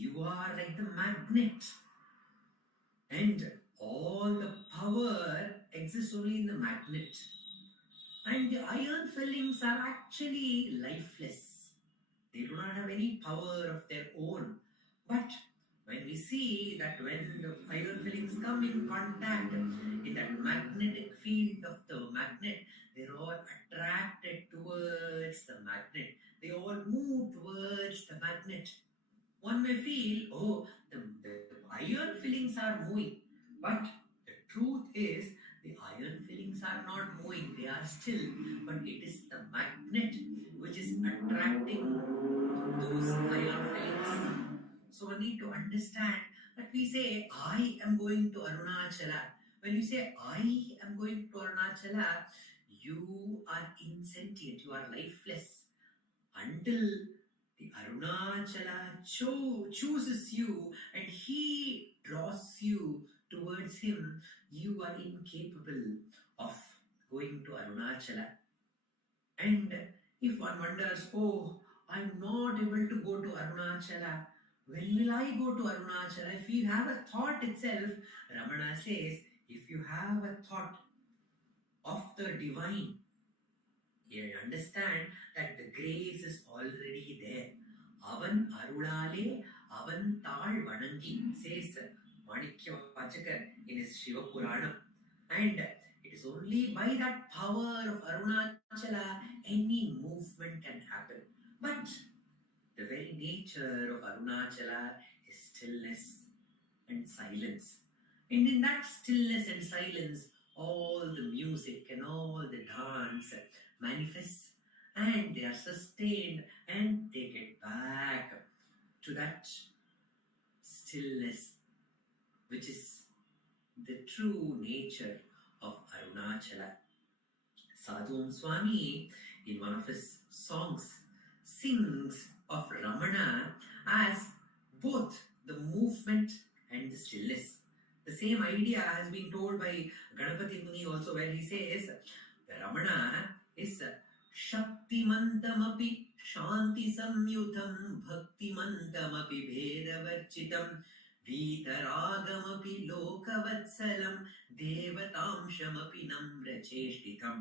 You are like the magnet, and all the power exists only in the magnet. And the iron fillings are actually lifeless. They do not have any power of their own. But when we see that when the iron fillings come in contact in that magnetic field of the magnet, they're all attracted towards the magnet. They all move towards the magnet. One may feel, oh, the iron fillings are moving. But the truth is, the iron fillings are not moving. They are still. But it is the magnet which is attracting those iron fillings. So we need to understand that we say, I am going to Arunachala. When you say, I am going to Arunachala, you are insentient, you are lifeless. Until the Arunachala chooses you and he draws you towards him, you are incapable of going to Arunachala. And if one wonders, oh, I'm not able to go to Arunachala, when will I go to Arunachala? If you have a thought itself, Ramana says, if you have a thought of the divine, you understand that the grace is already there. Avan arulale, avan tal vanangi, says Manikya Vachakar in his Shiva Puranam. And it is only by that power of Arunachala any movement can happen. But the very nature of Arunachala is stillness and silence. And in that stillness and silence, all the music and all the dance manifests, and they are sustained and they get back to that stillness, which is the true nature of Arunachala. Sadhu Swami, in one of his songs, sings of Ramana as both the movement and the stillness. The same idea has been told by Ganapati Muni also, where he says the Ramana is Shaktimantamapi Shanti Samyutam Bhaktimantamapi Bhedavarchitam Vitaragamapi Lokavatsalam Devatamshamapi Namracheshtitam.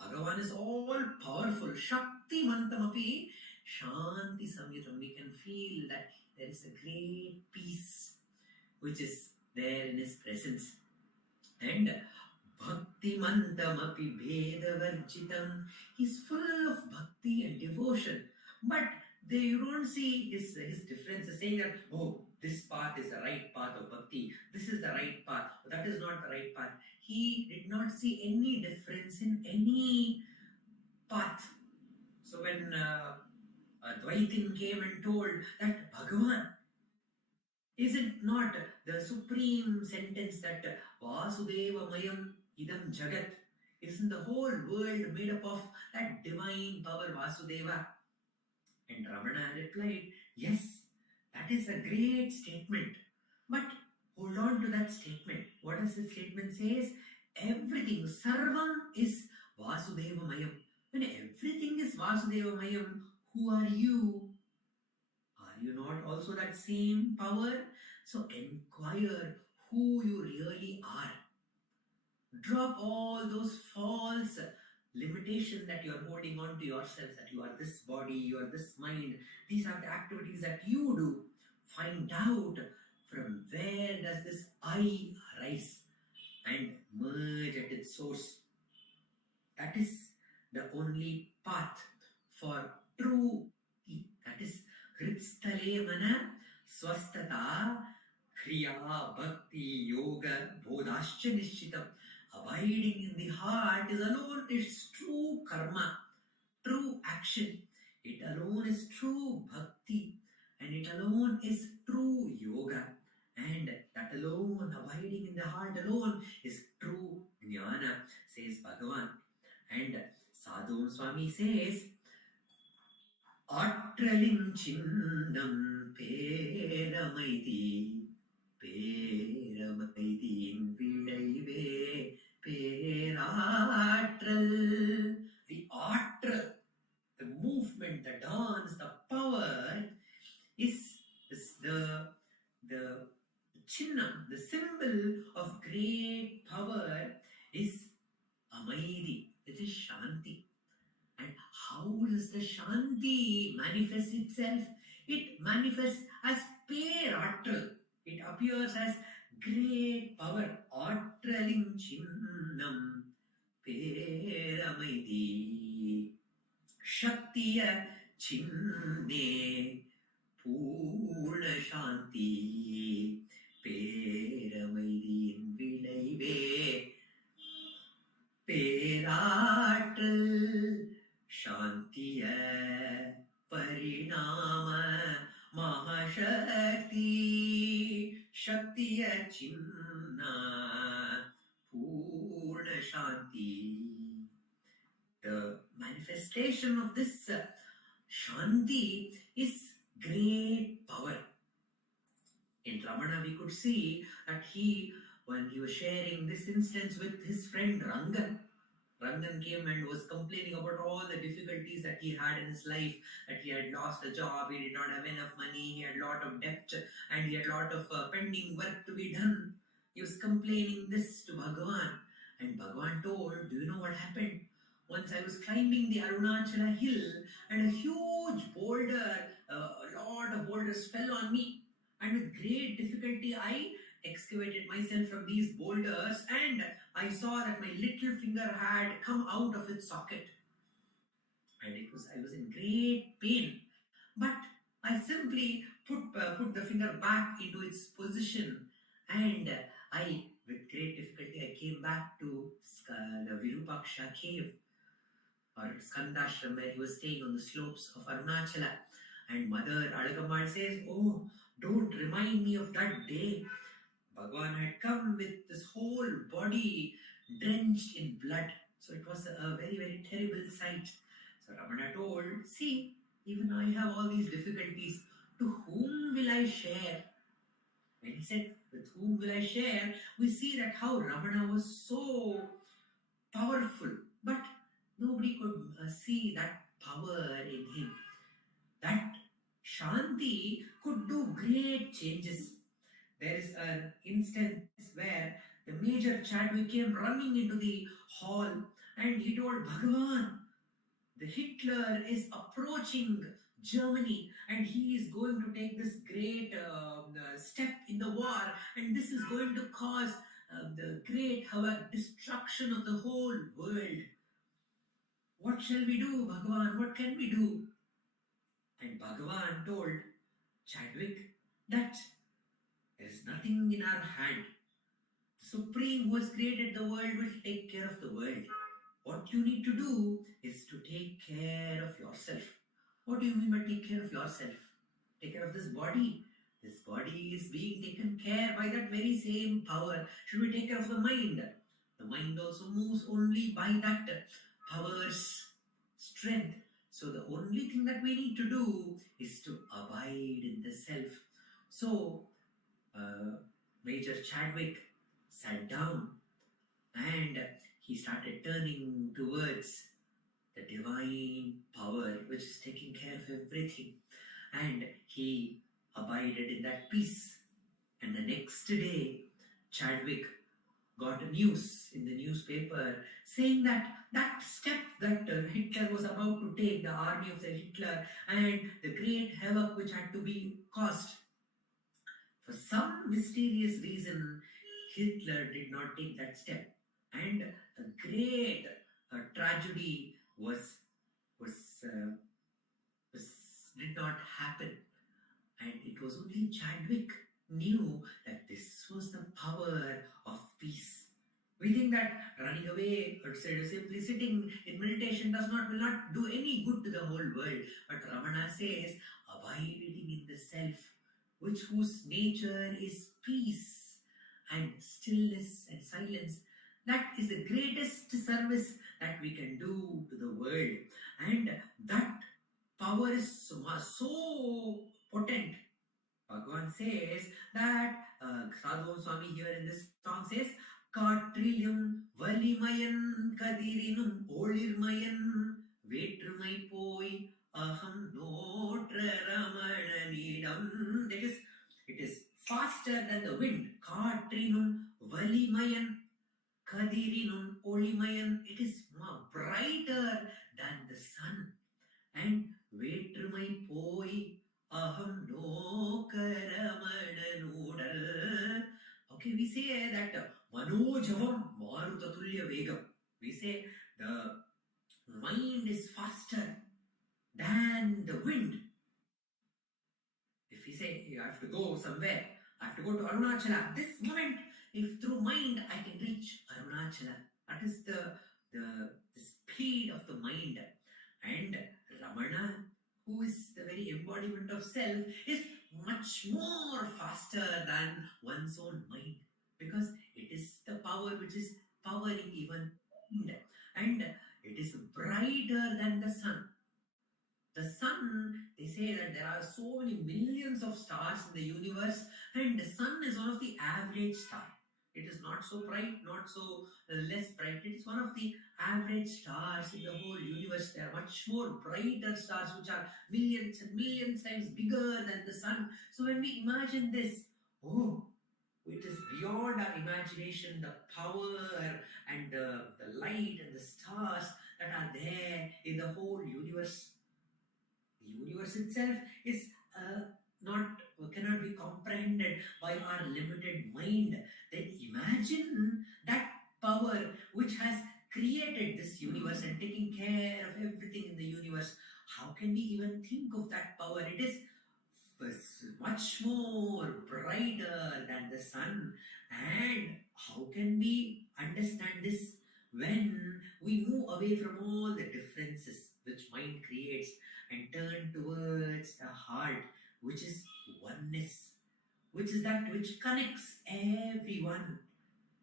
Bhagavan is all powerful. Shakti Mantamapi Shanti Samyutam. We can feel that there is a great peace which is there in his presence. And Bhakti Mantamapi Bhedavarjitam. He's full of bhakti and devotion. But you don't see his differences, saying that, oh, this path is the right path of bhakti, this is the right path, that is not the right path. He did not see any difference in any path. So when Advaitin came and told that Bhagavan, is it not the supreme sentence that Vasudeva Mayam Idam Jagat? Isn't the whole world made up of that divine power Vasudeva? And Ramana replied, yes, that is a great statement. But hold on to that statement. What does the statement say? Everything, Sarvam is Vasudeva Mayam. When everything is Vasudeva Mayam, who are you? Are you not also that same power? So inquire who you really are. Drop all those false limitations that you are holding on to yourself, that you are this body, you are this mind. These are the activities that you do. Find out From where does this I arise and merge at its source? That is the only path for true peace. That is Hritstale Mana Swastata Kriya Bhakti Yoga Bodhascha Nishchitam. Abiding in the heart is alone its true karma, true action. It alone is true bhakti, and it alone is true yoga. And that alone, abiding in the heart alone, is true jnana, says Bhagavan. And Sadhu Swami says, Atralin Chindam Peramaiti Peramaiti Vidaive Peratral. The atral, the movement, the dance, the power is the chinnam, the symbol of great power is amaidi, it is shanti. And how does the shanti manifest itself? It manifests as peratral. It appears as great power. Atraling chinnam peramaidi. Shaktiya chinne purna shanti peramaidin vilaive peratal shantiya parinama mahashakti shaktiya chinna purna shanti. The manifestation of this Shanti is great power. In Ramana, we could see that when he was sharing this instance with his friend Rangan, Rangan came and was complaining about all the difficulties that he had in his life, that he had lost a job, he did not have enough money, he had a lot of debt, and he had a lot of pending work to be done. He was complaining this to Bhagavan, and Bhagavan told, do you know what happened? Once I was climbing the Arunachala hill, and a huge boulder, a lot of boulders fell on me, and with great difficulty I excavated myself from these boulders, and I saw that my little finger had come out of its socket, and I was in great pain. But I simply put the finger back into its position, and I, with great difficulty, I came back to the Virupaksha cave or Skandashram, where he was staying on the slopes of Arunachala. And Mother Alagamal says, oh, don't remind me of that day. Bhagavan had come with this whole body drenched in blood. So it was a very, very terrible sight. So Ramana told, see, even I have all these difficulties. To whom will I share? When he said, with whom will I share? We see that how Ramana was so powerful. But nobody could see that power in him. That Shanti could do great changes. There is an instance where the Major Chadwick came running into the hall and he told Bhagavan, the Hitler is approaching Germany and he is going to take this great step in the war, and this is going to cause the great havoc, destruction of the whole world. What shall we do, Bhagavan? What can we do? And Bhagavan told Chadwick that there is nothing in our hand. The Supreme who has created the world will take care of the world. What you need to do is to take care of yourself. What do you mean by take care of yourself? Take care of this body. This body is being taken care by that very same power. Should we take care of the mind? The mind also moves only by that power's strength. So the only thing that we need to do is to abide in the self. So Major Chadwick sat down and he started turning towards the divine power which is taking care of everything, and he abided in that peace. And the next day, Chadwick got a news in the newspaper saying that that step that Hitler was about to take, the army of the Hitler, and the great havoc which had to be caused. For some mysterious reason, Hitler did not take that step, and a great tragedy was did not happen. And it was only Chadwick knew that this was the power of peace. We think that running away or simply sitting in meditation will not do any good to the whole world. But Ramana says, abiding in the self, whose nature is peace and stillness and silence, that is the greatest service that we can do to the world. And that power is so potent. Bhagavan says that Sadhu Swami here in this song says, Katriyum Valimayan Kadirinum Olirmayan Vetrumai Poi Aham Notra Ramananidam. That is, it is faster than the wind. Katrinum Valimayan Kadirinum Olimayan. It is more brighter than the sun. And Vetrumai Poi Aham Nokaramana. Okay, we say that Manojavam Marutatulya Vegam. We say the mind is faster than the wind. If we say I have to go somewhere, I have to go to Arunachala, this moment, if through mind I can reach Arunachala, that is the speed of the mind. And Ramana, who is the very embodiment of self, is much more faster than one's own mind, because it is the power which is powering even mind, and it is brighter than the sun. The sun, they say that there are so many millions of stars in the universe, and the sun is one of the average stars. It is not so bright, not so less bright. It is one of the average stars in the whole universe. There are much more brighter stars which are millions and millions times bigger than the sun. So when we imagine this, it is beyond our imagination, the power and the light and the stars that are there in the whole universe. The universe itself is cannot be comprehended by our limited mind. Then imagine that power which has created this universe and taking care of everything in the universe. How can we even think of that power? It is much more brighter than the sun. And how can we understand this when we move away from all the differences which mind creates and turn towards the heart, which is oneness, which is that which connects everyone.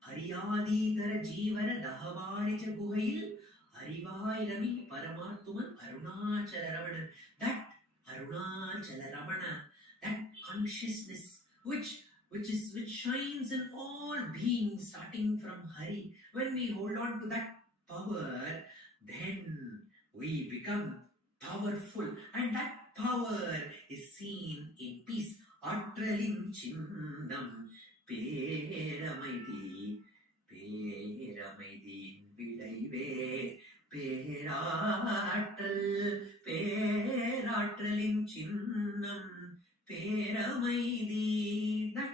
Hariyaditara Jivana Dahavarija Guhail Harivairami Paramatman Arunachala Ramana. That Arunachala Ramana, that consciousness which shines in all beings starting from Hari. When we hold on to that power, then we become powerful, and that power is seen in peace. Atralin Chindam Peramaidi Vilaive Peratralin Chinnam Peramaidi. That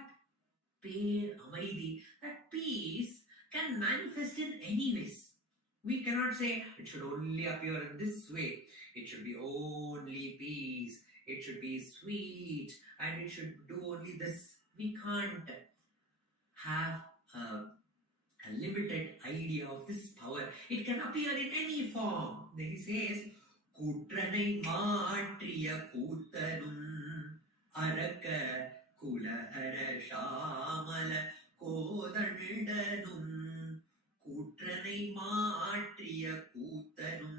Peramaidi, that peace can manifest in any ways. We cannot say it should only appear in this way. It should be only peace. It should be sweet, and it should do only this. We can't have a limited idea of this power. It can appear in any form. Then he says, Kutranai Matriya Kutanum Araka Kulahara Shamala Kodandanum Kutranai Matriya Kutanum.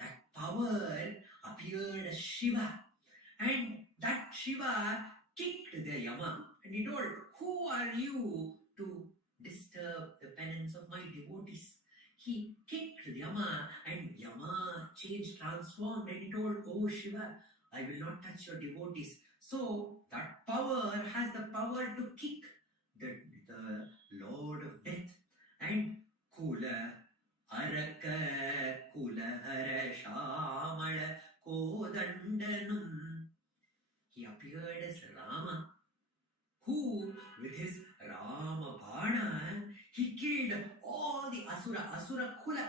That power appeared as Shiva, and that Shiva kicked the Yama, and he told, who are you to disturb the penance of my devotees? He kicked Yama, and Yama changed, transformed, and he told, oh Shiva, I will not touch your devotees. So that power has the power to kick the Lord of Death. And Kula Araka Kulahara Shamala Kodandanum. He appeared as Rama, the Asura Kula.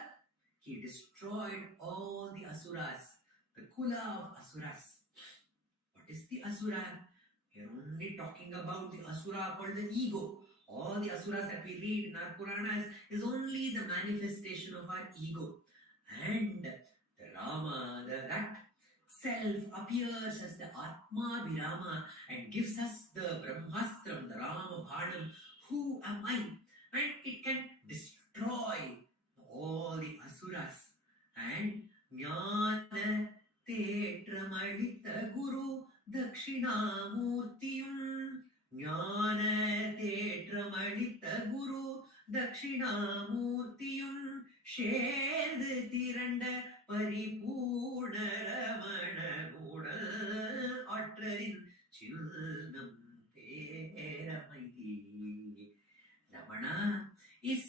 He destroyed all the Asuras, the Kula of Asuras. What is the Asura? We are only talking about the Asura called the ego. All the Asuras that we read in our Puranas is only the manifestation of our ego. And the Rama, that self appears as the Atma Virama and gives us the Brahmastram, the Rama Bhanam. Who am I? And it can destroy all the Asuras. And Jnana Tetramalita Guru Dakshinamurtiyum. Jnana Tetramalita Guru Dakshinamurtiyum. Shed Tiranda Paripurna Ramana Gudal Ottrin Chilnam Peramaidi. Ramana is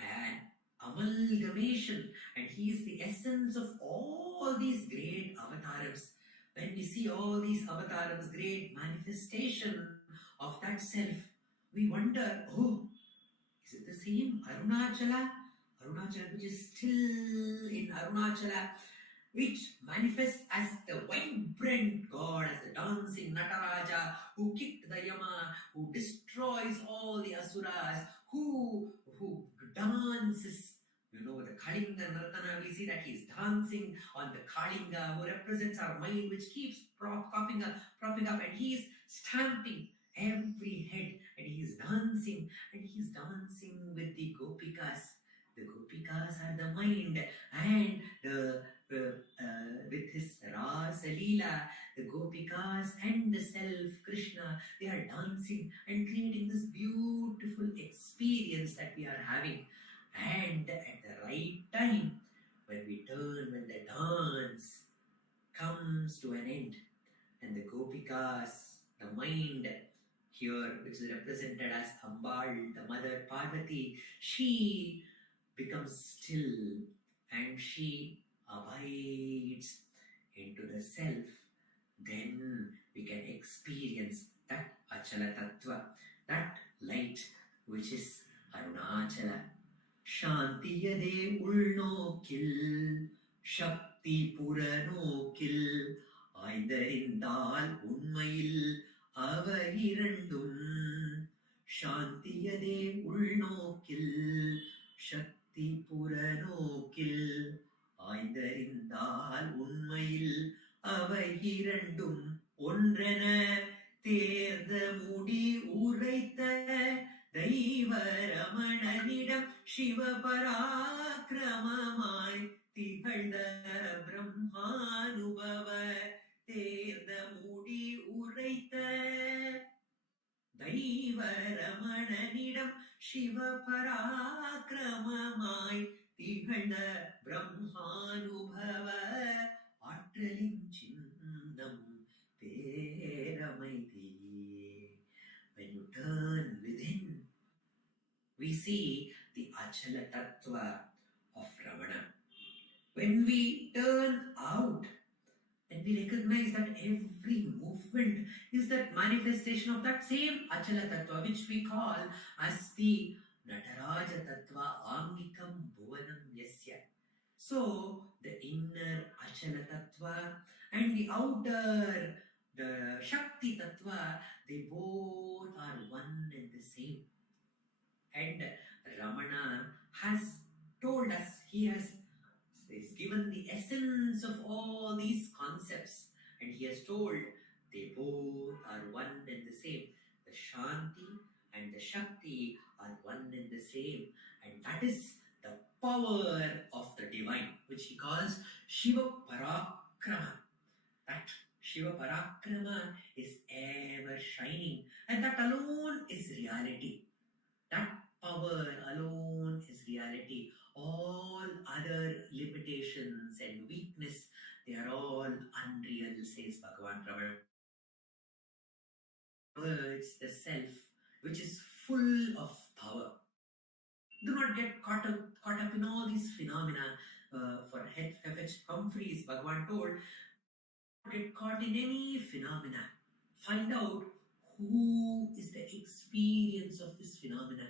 an amalgamation, and he is the essence of all these great avatarams. When we see all these avatarams, great manifestation of that self, we wonder, oh, is it the same Arunachala? Arunachala, which is still in Arunachala, which manifests as the vibrant God, as the dancing Nataraja, who kicked the Yama, who destroys all the Asuras, who dances. You know, the Kalinga Nartana, we see that he's dancing on the Kalinga, who represents our mind, which keeps propping up, and he is stamping every head, and he's dancing with the Gopikas. The Gopikas are the mind, and with his Rasa Leela, the Gopikas and the self, Krishna, they are dancing and creating this beautiful experience that we are having. And at the right time, when the dance comes to an end, and the Gopikas, the mind here, which is represented as Ambal, the mother Parvati, she becomes still and she abides into the self. Then we can experience that Achala Tattva, that light which is Arunachala. Shanti Yade Ulnokil, Shakti Puranokil, Aindarindal Unmail Avarirandum. Shanti Yade Ulnokil, Shakti Puranokil, Aindarindal Unmail Avarirandum. ஒன்றென தேர்ந்த முடி உரைத்த தெய்வ ரமணனிடம் சிவபராக்கிரமமாய் திகழ்ந்த பிரம்மானுபவ தேர்ந்த முடி உரைத்த தெய்வ ரமணனிடம் சிவபராக்கிரமமாய் திகழ்ந்த பிரம்மானுபவ ஆற்றலின் சின்னம் பேரமைதி. When you turn within, we see the Achala Tattva of Ramana. When we turn out, and we recognize that every movement is that manifestation of that same Achala Tattva, which we call as the Nataraja Tattva Angikam Bhuvanam Yasya. So, the inner Achala Tattva and the outer, the Shakti Tattva, they both are one and the same. And Ramana has told us, he's given the essence of all these concepts, and he has told they both are one and the same. The Shanti and the Shakti are one and the same, and that is the power of the divine, which he calls Shiva Parakrama. That Shiva Parakrama is ever shining, and that alone is reality. That power alone is reality. All other limitations and weakness, they are all unreal, says Bhagavan Ramana. It's the self which is full of power. Do not get caught up in all these phenomena. For F.H. Humphreys, Bhagavan told, get caught in any phenomena. Find out who is the experience of this phenomena.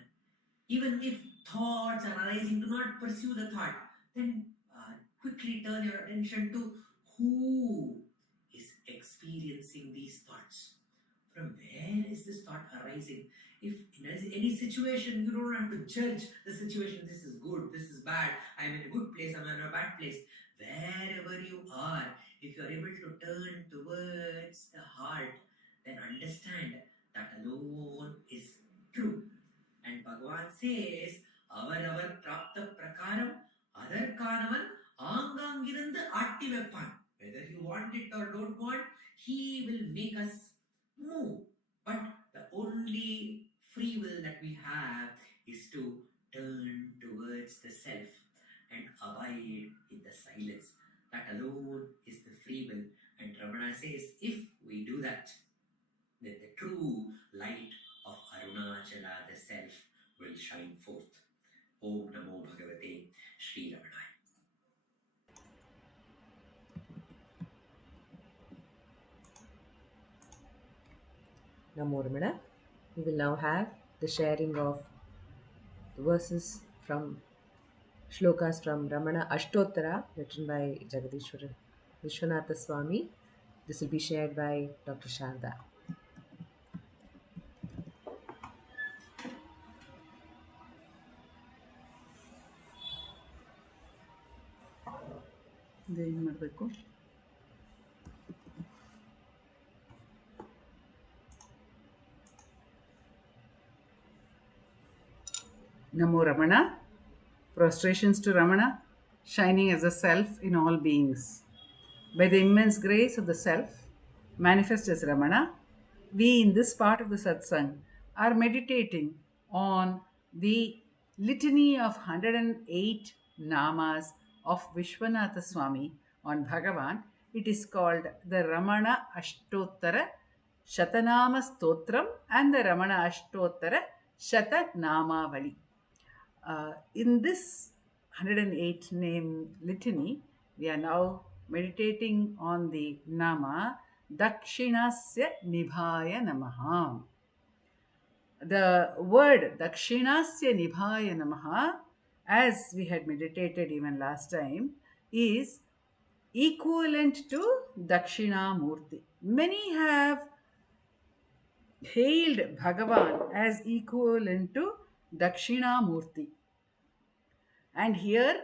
Even if thoughts are arising, do not pursue the thought. Then quickly turn your attention to who is experiencing these thoughts. From where is this thought arising? If in any situation, you don't have to judge the situation. This is good, this is bad. I'm in a good place, I'm in a bad place. Wherever you are, if you are able to turn towards the heart, then understand that alone is true. And Bhagavan says, அவர் பிராப்த பிரகாரம் அதற்கானவன் ஆங்காங்கிருந்து ஆட்டி வைப்பான். Whether you want it or don't want, he will make us move. But the only free will that we have is to turn towards the self and abide in the silence. That alone is the free will. And Ramana says, if we do that, then the true light of Arunachala, the self, will shine forth. Om Namo Bhagavate Sri Ramanaya. Namo Ramana. We will now have the sharing of verses from shlokas from Ramana Ashtottara written by Jagadishwara Vishwanatha Swami. This will be shared by Dr. Sarada. ಏನು ಮಾಡಬೇಕು? Namo Ramana. Prostrations to Ramana, shining as a self in all beings. By the immense grace of the self, manifest as Ramana, we in this part of the satsang are meditating on the litany of 108 namas of Vishwanatha Swami on Bhagavan. It is called the Ramana Ashtottara Shatanama Stotram and the Ramana Ashtottara Shatanamavali. In this 108 name litany, we are now meditating on the Nama Dakshinasya Nibhaya Namaha. The word Dakshinasya Nibhaya Namaha, as we had meditated even last time, is equivalent to Dakshinamurti. Many have hailed Bhagavan as equivalent to Dakshinamurti. And here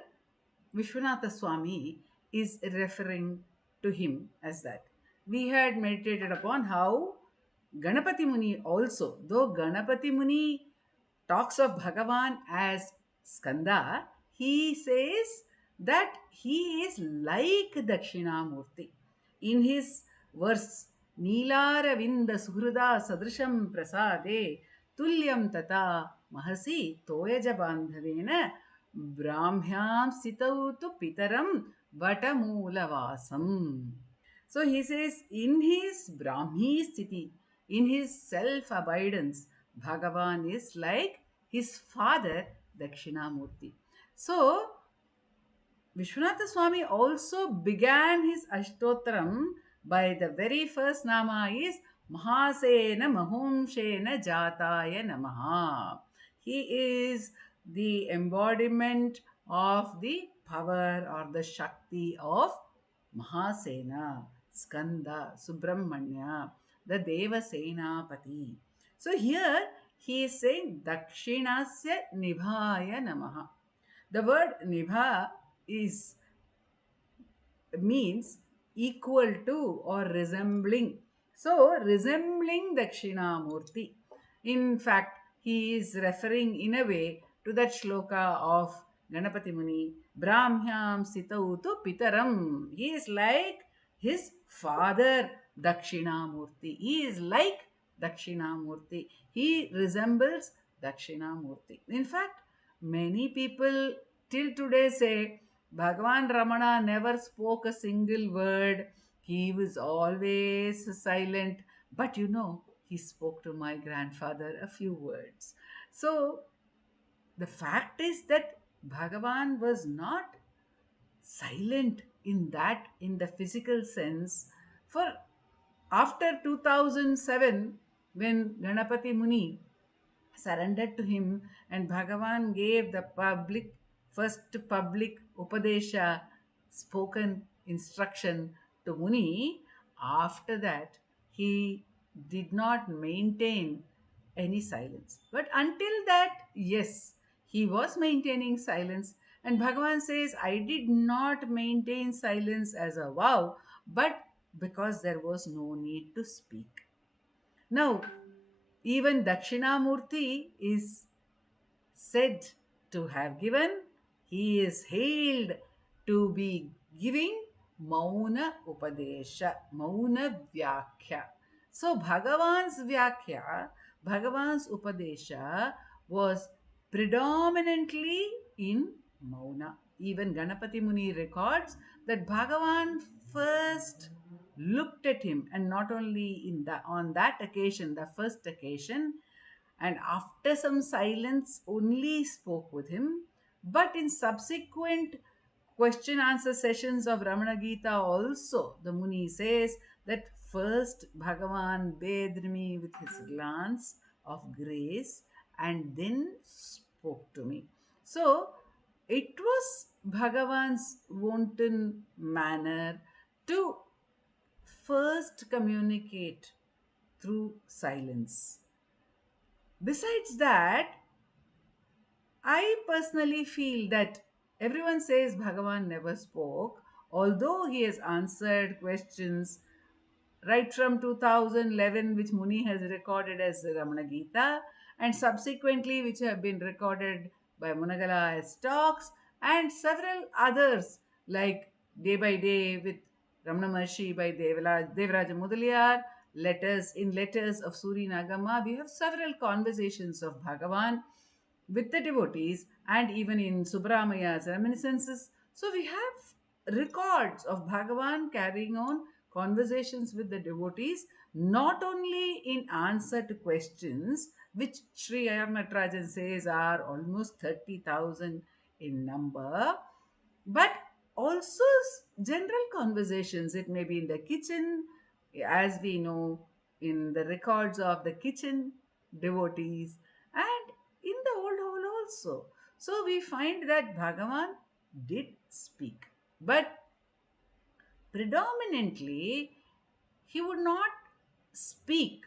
Vishwanatha Swami is referring to him as that. We had meditated upon how Ganapati Muni also, though Ganapati Muni talks of Bhagavan as Skanda, he says that he is like Dakshinamurti. In his verse, Neelaravinda Suhrada Sadrisham Prasade Tulyam Tata Mahasi Toyaja Bandhavena Brahmyam Sitau tu Pitaram Vatamoolavasam. So he says, in his Brahmi Sthiti, in his self-abidance, Bhagavan is like his father Dakshinamurti. So Vishwanatha Swami also began his Ashtottaram by the very first nama is Mahasena Mahumshena Jataya Namaha. He is the embodiment of the power or the Shakti of Mahasena, Skanda, Subramanya, the Deva Senapati. So here he is saying Dakshinasya Nibhaya Namaha. The word Nibha means equal to or resembling. So resembling Dakshinamurti. In fact, he is referring in a way to that shloka of Ganapati Muni, Brahmyam Sitau tu Pitaram. He is like his father Dakshinamurti. He is like Dakshinamurti. He resembles Dakshinamurti. In fact, many people till today say Bhagavan Ramana never spoke a single word. He was always silent. But you know, he spoke to my grandfather a few words. So the fact is that Bhagavan was not silent in the physical sense. For after 2007, when Ganapati Muni surrendered to him, and Bhagavan gave the first public Upadesha, spoken instruction to Muni. After that, he did not maintain any silence. But until that, yes, he was maintaining silence. And Bhagavan says, I did not maintain silence as a vow, but because there was no need to speak. Now, even Dakshinamurti is said to have given, he is hailed to be giving Mauna Upadesha, Mauna Vyakhya. So Bhagavan's Vyakhya, Bhagavan's Upadesha was predominantly in Mauna. Even Ganapati Muni records that Bhagavan first looked at him, and not only on that occasion, the first occasion, and after some silence only spoke with him. But in subsequent question answer sessions of Ramana Gita also, the Muni says that first Bhagavan bathed me with his glance of grace and then spoke to me. So it was Bhagavan's wanton manner to first communicate through silence. Besides that, I personally feel that everyone says Bhagavan never spoke, although he has answered questions right from 2011, which Muni has recorded as the Ramana Gita, and subsequently, which have been recorded by Munagala as talks, and several others like Day by Day with Ramana Maharshi by Devaraja Mudaliar, letters of Suri Nagama. We have several conversations of Bhagavan with the devotees, and even in Subramaya's reminiscences. So we have records of Bhagavan carrying on conversations with the devotees, not only in answer to questions, which Sri Ayam Natarajan says are almost 30,000 in number, but also general conversations. It may be in the kitchen, as we know, in the records of the kitchen devotees, and in the old hall also. So we find that Bhagavan did speak, but predominantly he would not speak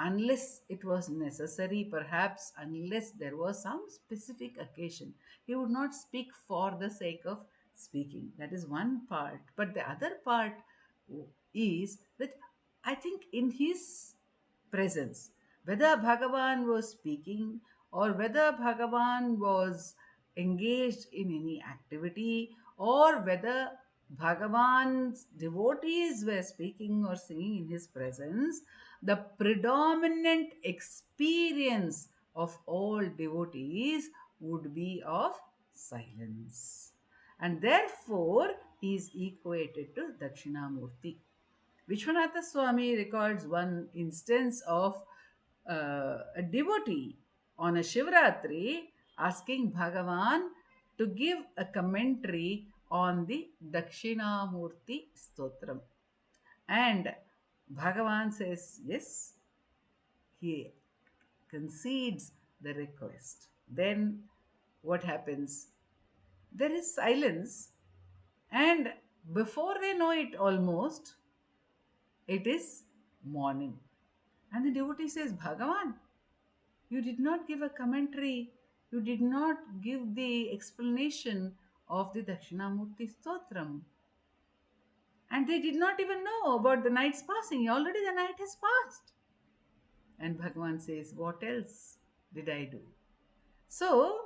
unless it was necessary, perhaps unless there was some specific occasion. He would not speak for the sake of speaking. That is one part. But the other part is that I think in his presence, whether Bhagavan was speaking or whether Bhagavan was engaged in any activity, or whether Bhagavan's devotees were speaking or singing in his presence, the predominant experience of all devotees would be of silence. And therefore, he is equated to Dakshinamurti. Vishwanatha Swami records one instance of a devotee on a Shivratri asking Bhagavan to give a commentary on the Dakshinamurti Stotram. And Bhagavan says yes, he concedes the request. Then what happens? There is silence, and before they know it, almost, it is morning. And the devotee says, Bhagavan, you did not give a commentary, you did not give the explanation of the Dakshinamurti Stotram. And they did not even know about the night's passing. Already the night has passed. And Bhagavan says, what else did I do? So,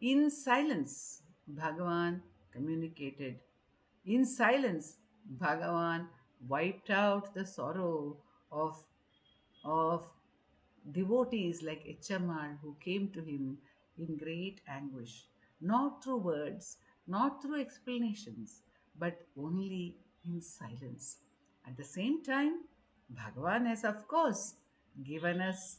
in silence, Bhagavan communicated. In silence, Bhagavan wiped out the sorrow of devotees like Echammal who came to him in great anguish, not through words, not through explanations, but only in silence. At the same time, Bhagavan has, of course, given us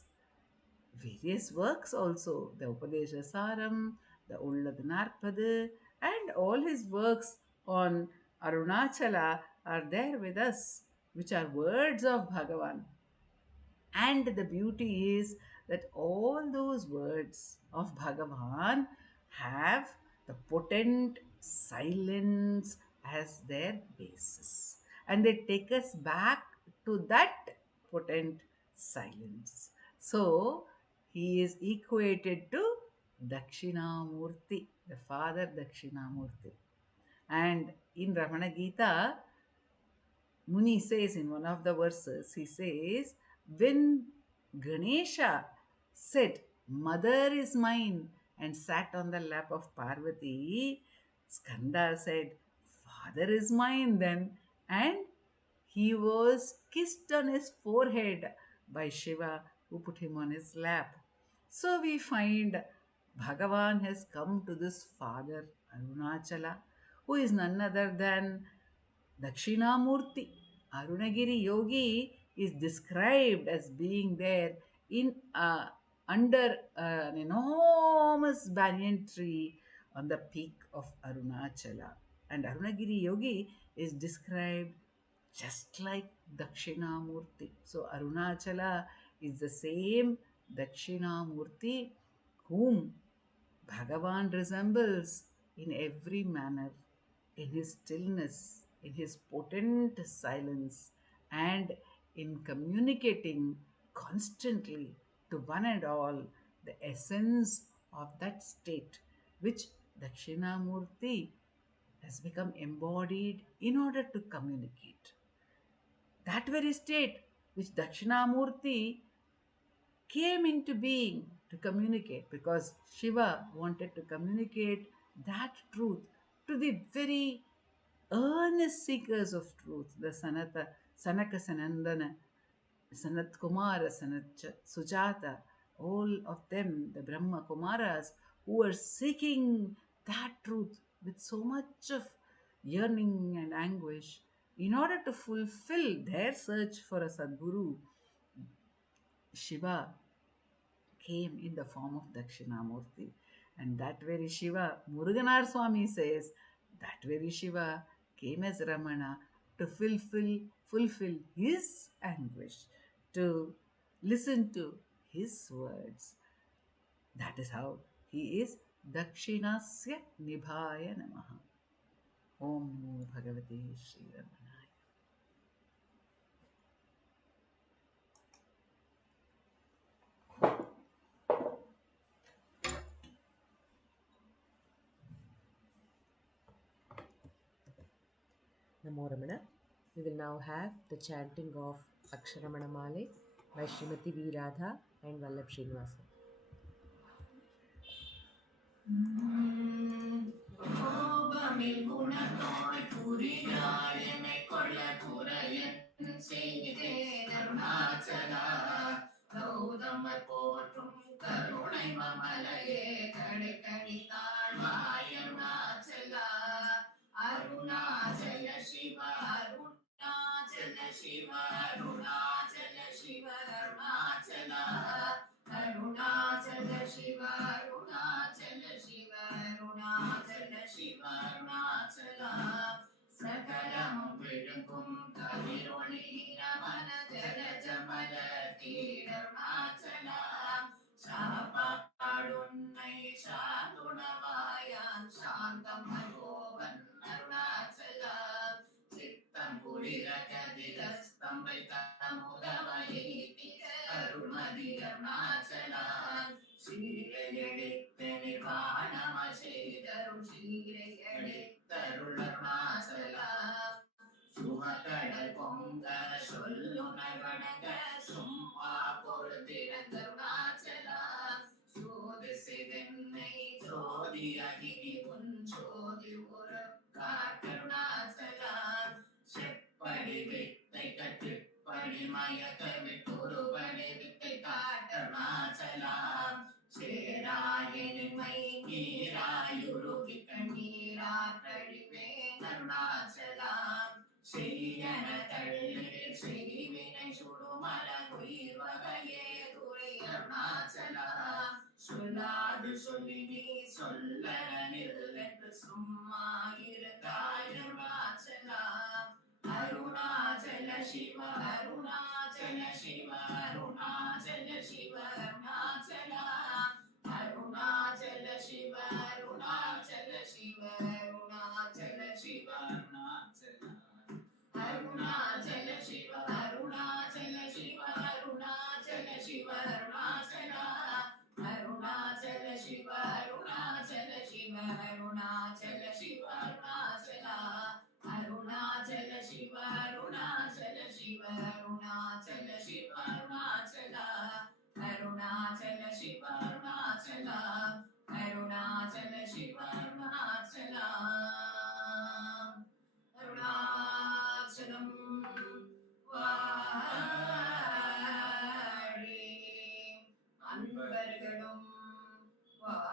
various works also, the Upadesa Saram, the Ullad Narpadu, and all his works on Arunachala are there with us, which are words of Bhagavan. And the beauty is that all those words of Bhagavan have the potent silence as their basis. And they take us back to that potent silence. So, he is equated to Dakshinamurti, the father Dakshinamurti. And in Ramana Gita, Muni says in one of the verses, he says, when Ganesha said, Mother is mine, and sat on the lap of Parvati, Skanda said, Father is mine then, and he was kissed on his forehead by Shiva, who put him on his lap. So we find Bhagavan has come to this father, Arunachala, who is none other than Dakshinamurti. Arunagiri Yogi is described as being there in under an enormous banyan tree on the peak of Arunachala. And Arunagiri Yogi is described just like Dakshinamurti. So Arunachala is the same Dakshinamurti whom Bhagavan resembles in every manner, in his stillness, in his potent silence, and in communicating constantly to one and all the essence of that state which Dakshinamurti has become embodied in order to communicate. That very state which Dakshinamurti came into being to communicate, because Shiva wanted to communicate that truth to the very earnest seekers of truth, the Sanaka Sanandana, Sanat Kumara, Sujata, all of them, the Brahma Kumaras, who were seeking that truth with so much of yearning and anguish in order to fulfill their search for a Sadguru. Shiva came in the form of Dakshinamurti. And that very Shiva, Muruganar Swami says, that very Shiva came as Ramana to fulfill his anguish, to listen to his words. That is how he is Dakshinasya Nibhaya Namaha. Om Namo Bhagavate Sri Ramanaya. Namo Ramana. We will now have the chanting of Aksharamanamalai by Srimati V. Radha and Vallabh Srinivasa. கோபமில் குணத்தோய் புரியாய் என்னை கொள்ள குறையன் செய்தேன் அருணாச்சலா கௌதமர் போற்றும் கருணை மமலையே கடைக்கணி தாழ்வாய் அருணாச்சலா அருணாச்சல சிவ அருணாச்சல சிவ அருணாச்சல சிவ அருணாச்சலா அருணாச்சல சிவ அருணாச்சல சிவ அருணாச்சல சிவ அருணாச்சலா சகலமும் விழுங்கும் கதிரொளி நமன ஜலஜமல தீடருணாச்சலா சாப்பாடுன்னை சாந்துணவாயான் சாந்தம் கோவன் அருணாச்சலா சித்தம் குளிர கதிரஸ்தம் வைத்தமுதவயை அருள்மதி அருணாச்சலா சீரை எடுத்து நிர்வாணம செய்தருள் சீரை எடுத்தருள் அருணாச்சலா சுமக்கடல் பொங்க சொல்லுணர் வணங்க சும்மா பொறுத்திருந்தருணாச்சலா சோதி சிதென்னை ஜோதி அகினி உன் ஜோதி ஒரு காட்டருணாச்சலா செப்படி வித்தை கட்டுப்படி மயக்க விட்டுருபடி வித்தை காட்டருணாச்சலா சேராயனிமை நீராயுருகி கண்ணீராற்றழிவேன் அருணாச்சலா செய்யன தள்ளி செய்வினை சுடுமல உயிர் வகையே துறை அருணாச்சலா சொல்லாது சொல்லி நீ சொல்லனில் என்று சும்மா இருந்தாய் அருணாச்சலா அருணாச்சல சிவ அருணாச்சல சிவ அருணாச்சல சிவ அருணாச்சலா अरुणाचल शिव अरुणाचल अरुणाचल शिव अरुणाचल शिव अरुणाचल शिव अरुणाचल अरुणाचल शिव अरुणाचल अरुणाचल शिव अरुणाचल अरुणाचलं वाणी अன்பர்களும் வாழி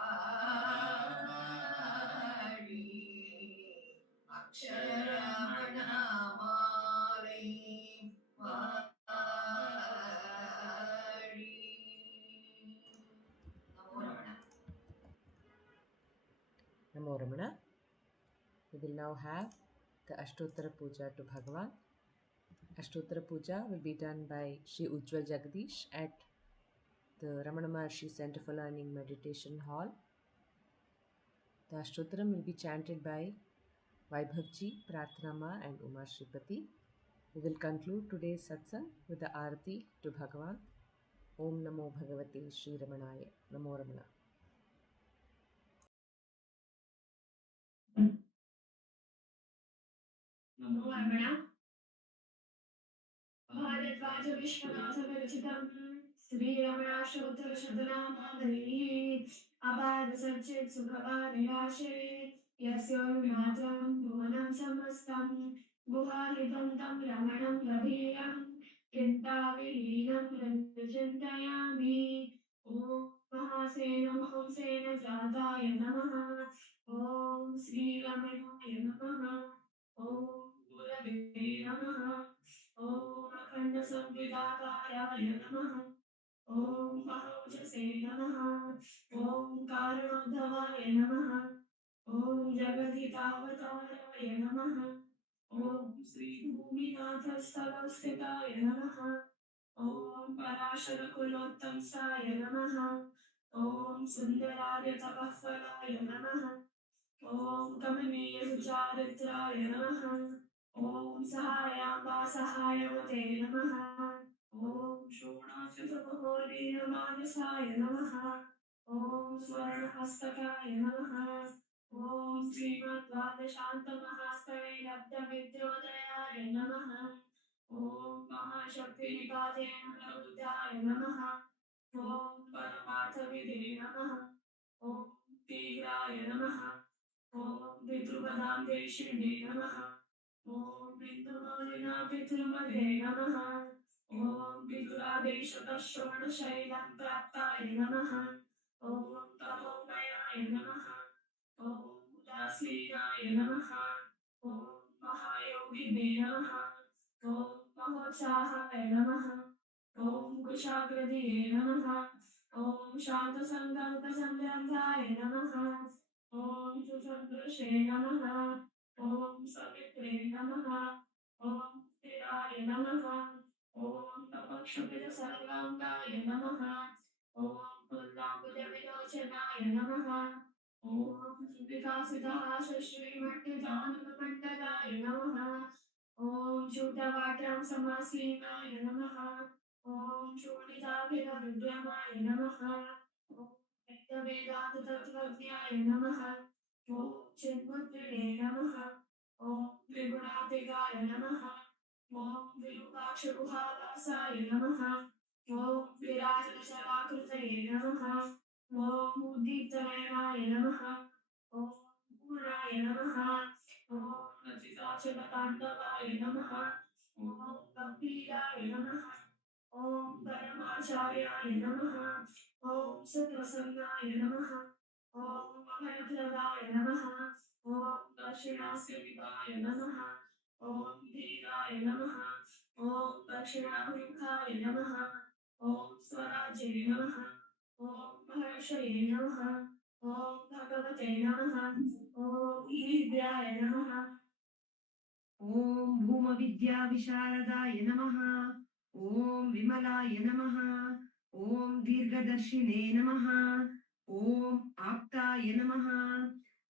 அக்ஷரமணமாலை வாழி நமோ Ramana. Namo Ramana. We will now have the Ashtottara puja to Bhagavan. Ashtottara puja will be done by Sri Ujwal Jagadeesh at the Ramana Maharshi Center for Learning Meditation Hall. The Ashtottaram will be chanted by Vaibhavji, Prarthana and Uma Sripathy. We will conclude today's satsang with the Arati to Bhagavan. Om Namo Bhagavate Sri Ramanaya. Namo Ramana. नमो रमण. भारद्वाज विश्वनाथ विरचितं श्रीरमणाष्टोत्तर शतनामावली अपार सच्चित् सुखवानिराशे यस्योन्मात्रं भुवनं समस्तं गुहाहितं तं रमणं गभीरं चिन्ताविहीनं चिन्तयामि. ॐ महासेन हंसेन जाताय नमः. ॐ श्रीरमणाय नमः. ॐ गुरवे नमः. ॐ अखण्डसंविदाकाराय नमः. ॐ महौजसे नमः. ॐ कारणोद्धवाय नमः. ॐ जगदितावताराय नमः. ॐ श्रीभूमिनाथस्थलस्थिताय नमः. ॐ पराशरकुलोत्तंसाय नमः. ॐ सुन्दरार्यतपःफलाय नमः. ॐ कमनीयसुचारित्राय नमः. ॐ सहायाम्बा सहायवते नमः. ॐ शोणाचतुर्भुवनमानसाय नमः. ॐ स्वर्णहस्तकाय नमः. ॐ श्रीमद्वादशान्तमहास्तवैलब्धविद्योदयाय नमः. ॐ महाशक्तिनिपातेन प्रबुद्धाय नमः. ॐ परमार्थविदे नमः. ॐ तीव्राय नमः. ॐ पितृपदां देशिणे नमः. ॐ बिन्दुमौलिना पितृमदे नमः. ॐ पितुरादेशतः प्राप्ताय नमः. ॐ तपोमयाय नमः. ॐ उदासीनाय नमः. ॐ महायोगिने नमः. ॐ महोत्साहाय नमः. ॐ कुशाग्रदिये नमः. ॐ शान्तसङ्कल्पसंग्रन्थाय नमः. ॐ सुसदृशे नमः. ॐ सवित्रे नमः. ॐ स्थिराय नमः. ॐ तपक्षुभिदसर्वाङ्गाय नमः. ॐ पुल्लाम्बुजविलोचनाय नमः. ॐ विकासितहासश्रीमण्डितानन्दमण्डलाय नमः. ॐ शुद्धवाक्यां समासीनाय नमः. ॐ शोणिताभिरविद्यमाय नमः. ॐ वेदवेदान्ततत्त्वज्ञाय नमः. ॐ चिन्मुद्रिणे नमः. ॐ त्रिगुणातिगाय नमः. ॐ विरूपाक्षगुहावासाय नमः. ॐ विराजनशलाकृतये नमः. ॐ उद्दीप्तनयनाय नमः. ॐ पूर्णाय नमः. ॐ रचिताचलताण्डवाय नमः. ॐ गम्भीराय नमः. ॐ परमाचार्याय नमः. ॐ सत्प्रसन्नाय नमः. ॐ अभयप्रदाय नमः. ॐ दक्षिणास्यविदाय नमः. ॐ धीराय नमः. ॐ दक्षिणाभिमुखाय नमः. ॐ स्वराज्ये नमः. ॐ महर्षये नमः. ॐ भगवते नमः. ॐ ईद्याय नमः. ॐ भूमविद्याविशारदाय नमः. ॐ विमलाय नमः. ॐ दीर्घदर्शिने नमः. ॐ आप्ताय नमः.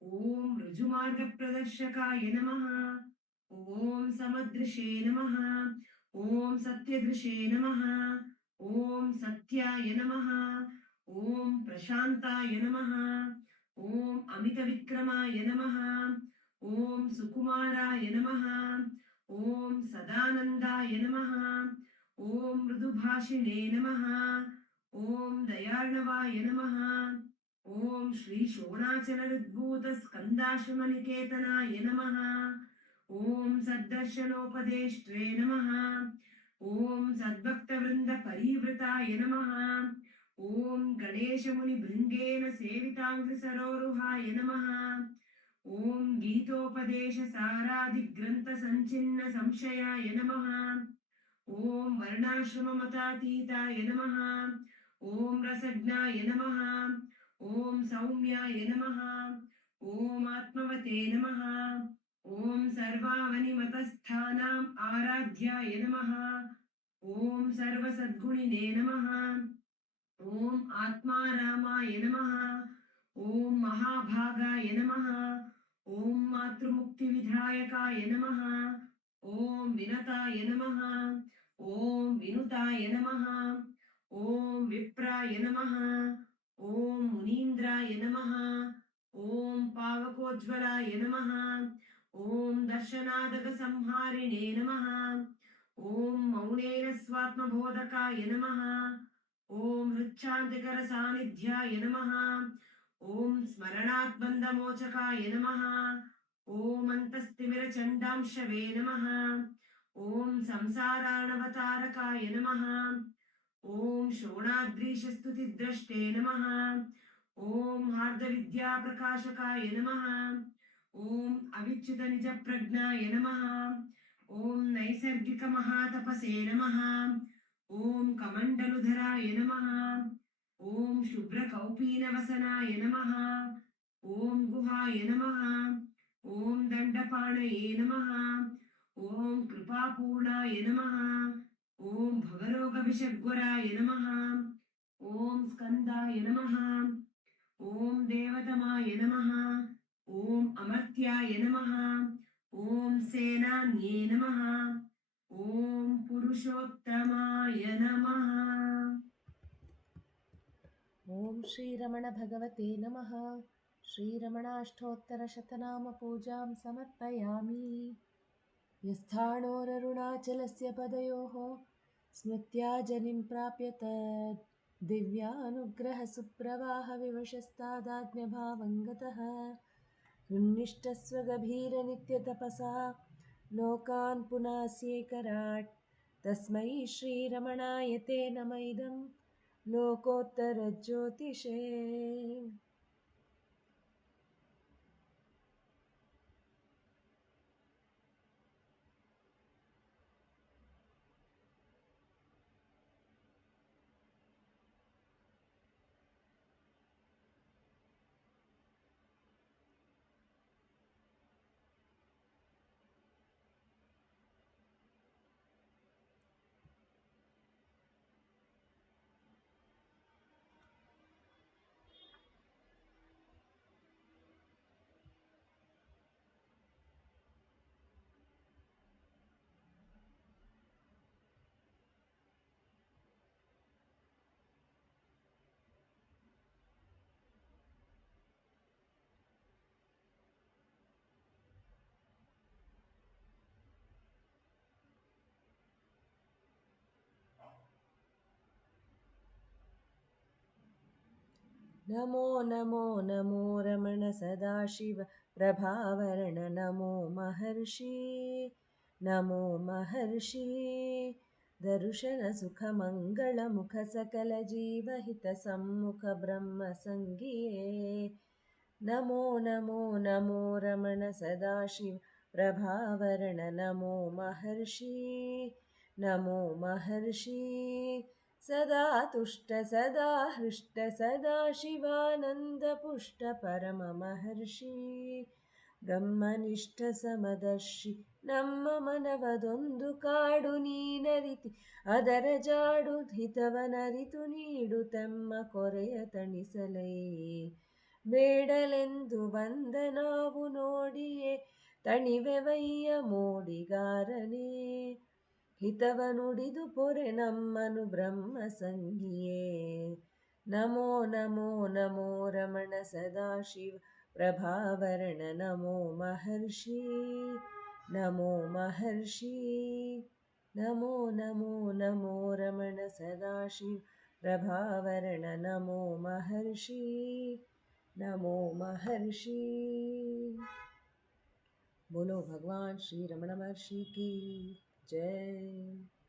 ॐ ऋजुमार्गप्रदर्शकाय नमः. ॐ समदृशे नमः. ॐ सत्यदृशे नमः. ॐ सत्याय नमः. ॐ प्रशान्ताय नमः. ॐ अमितविक्रमाय नमः ॐ सुकुमाराय नमः ॐ सदानन्दाय नमः ॐ मृदुभाषिणे नमः ॐ दयार्णवाय नमः ॐ श्रीशोणाचलरुद्भूतस्कन्दाश्रमनिकेतनाय नमः ॐ सद्दर्शनोपदेष्ट्रे नमः ॐ सद्भक्तवृन्दपरिवृताय नमः ॐ गणेशमुनिभृङ्गेन सेविताङ्घ्रिसरोरुहाय नमः ॐ गीतोपदेशसारादिग्रन्थसञ्चिन्नसंशयाय नमः ॐ वर्णाश्रममतातीताय नमः ॐ रसज्ञाय नमः ॐ सौम्याय नमः ॐ आत्मवते नमः ॐ सर्वावनिमतस्थानाम् आराध्याय नमः ॐ सर्वसद्गुणिने नमः ॐ आत्मारामाय नमः ॐ महाभागाय नमः ॐ मातृमुक्तिविधायकाय नमः ॐ विनताय नमः ॐ विनुताय नमः ॐ विप्राय नमः ॐ मुनीन्द्राय नमः ॐ पावकोज्ज्वलाय नमः ॐ दर्शनादकसंहारिणे नमः ॐ मौनेन स्वात्मबोधकाय नमः ॐ हृच्छान्तिकरसान्निध्याय नमः ॐ स्मरणात्बन्धमोचकाय नमः ॐ अन्तस्तिमिरचण्डांशवे नमः ॐ संसाराणवतारकाय नमः ॐ शोणाद्रीशस्तुतिद्रष्टे नमः ॐ हार्दविद्याप्रकाशकाय नमः ॐ अविच्युतनिजप्रज्ञाय नमः ॐ नैसर्गिकमहातपसे नमः ॐ कमण्डलुधराय नमः ॐ शुभ्रकौपीनवसनाय नमः ॐ गुहाय नमः ॐ दण्डपाणये नमः ॐ कृपापूर्णाय नमः ॐ भवरोगविषग्वराय नमः ॐ स्कन्दाय नमः ॐ देवतमाय नमः ॐ अमर्त्याय नमः ॐ सेनान्ये नमः ॐ पुरुषोत्तमाय नमः ॐ श्रीरमणभगवते नमः श्रीरमणाष्टोत्तरशतनामपूजां समर्पयामि यस्थाणोररुणाचलस्य पदयोः स्मृत्या जनिं प्राप्य तद् दिव्यानुग्रहसुप्रवाहविवशस्तादाज्ञभावं गतः हृन्निष्ठस्वगभीरनित्यतपसा लोकान् पुनास्यैकराट् तस्मै श्रीरमणाय ते नम इदं लोकोत्तरज्योतिषे नमो नमो नमो रमण सदाशिव प्रभावरण नमो महर्षि नमो महर्षि दर्शनसुखमङ्गलमुख सकलजीवहितसम्मुख ब्रह्मसङ्गिये नमो नमो नमो रमण सदाशिव प्रभावरण नमो महर्षि नमो महर्षि सदा तुष्ट सदा हृष्ट सदा शिवानन्दपुष्ट परममहर्षि ಬ್ರಹ್ಮನಿಷ್ಠ ಸಮದರ್ಶಿ ನಮ್ಮ ಮನವದೊಂದು ಕಾಡು ನೀನರಿತಿ ಅದರ ಜಾಡು ಹಿತವನರಿತು ನೀಡುತ್ತೆಮ್ಮ ಕೊರೆಯ ತಣಿಸಲೈ ಬೇಡಲೆಂದು ಬಂದ ನಾವು ನೋಡಿಯೇ ತಣಿವೆವಯ್ಯ ಮೋಡಿಗಾರನೇ ಹಿತವ ನುಡಿದು ಪೊರೆ ನಮ್ಮನು ಬ್ರಹ್ಮ ಸಂಗಿಯೇ ನಮೋ ನಮೋ ನಮೋ ರಮಣ ಸದಾಶಿವ प्रभावर्ण नमो महर्षि नमो महर्षि नमो नमो नमो रमण सदाशिव प्रभावर्ण नमो महर्षि नमो महर्षि। बोलो भगवान श्री रमण महर्षि की जय।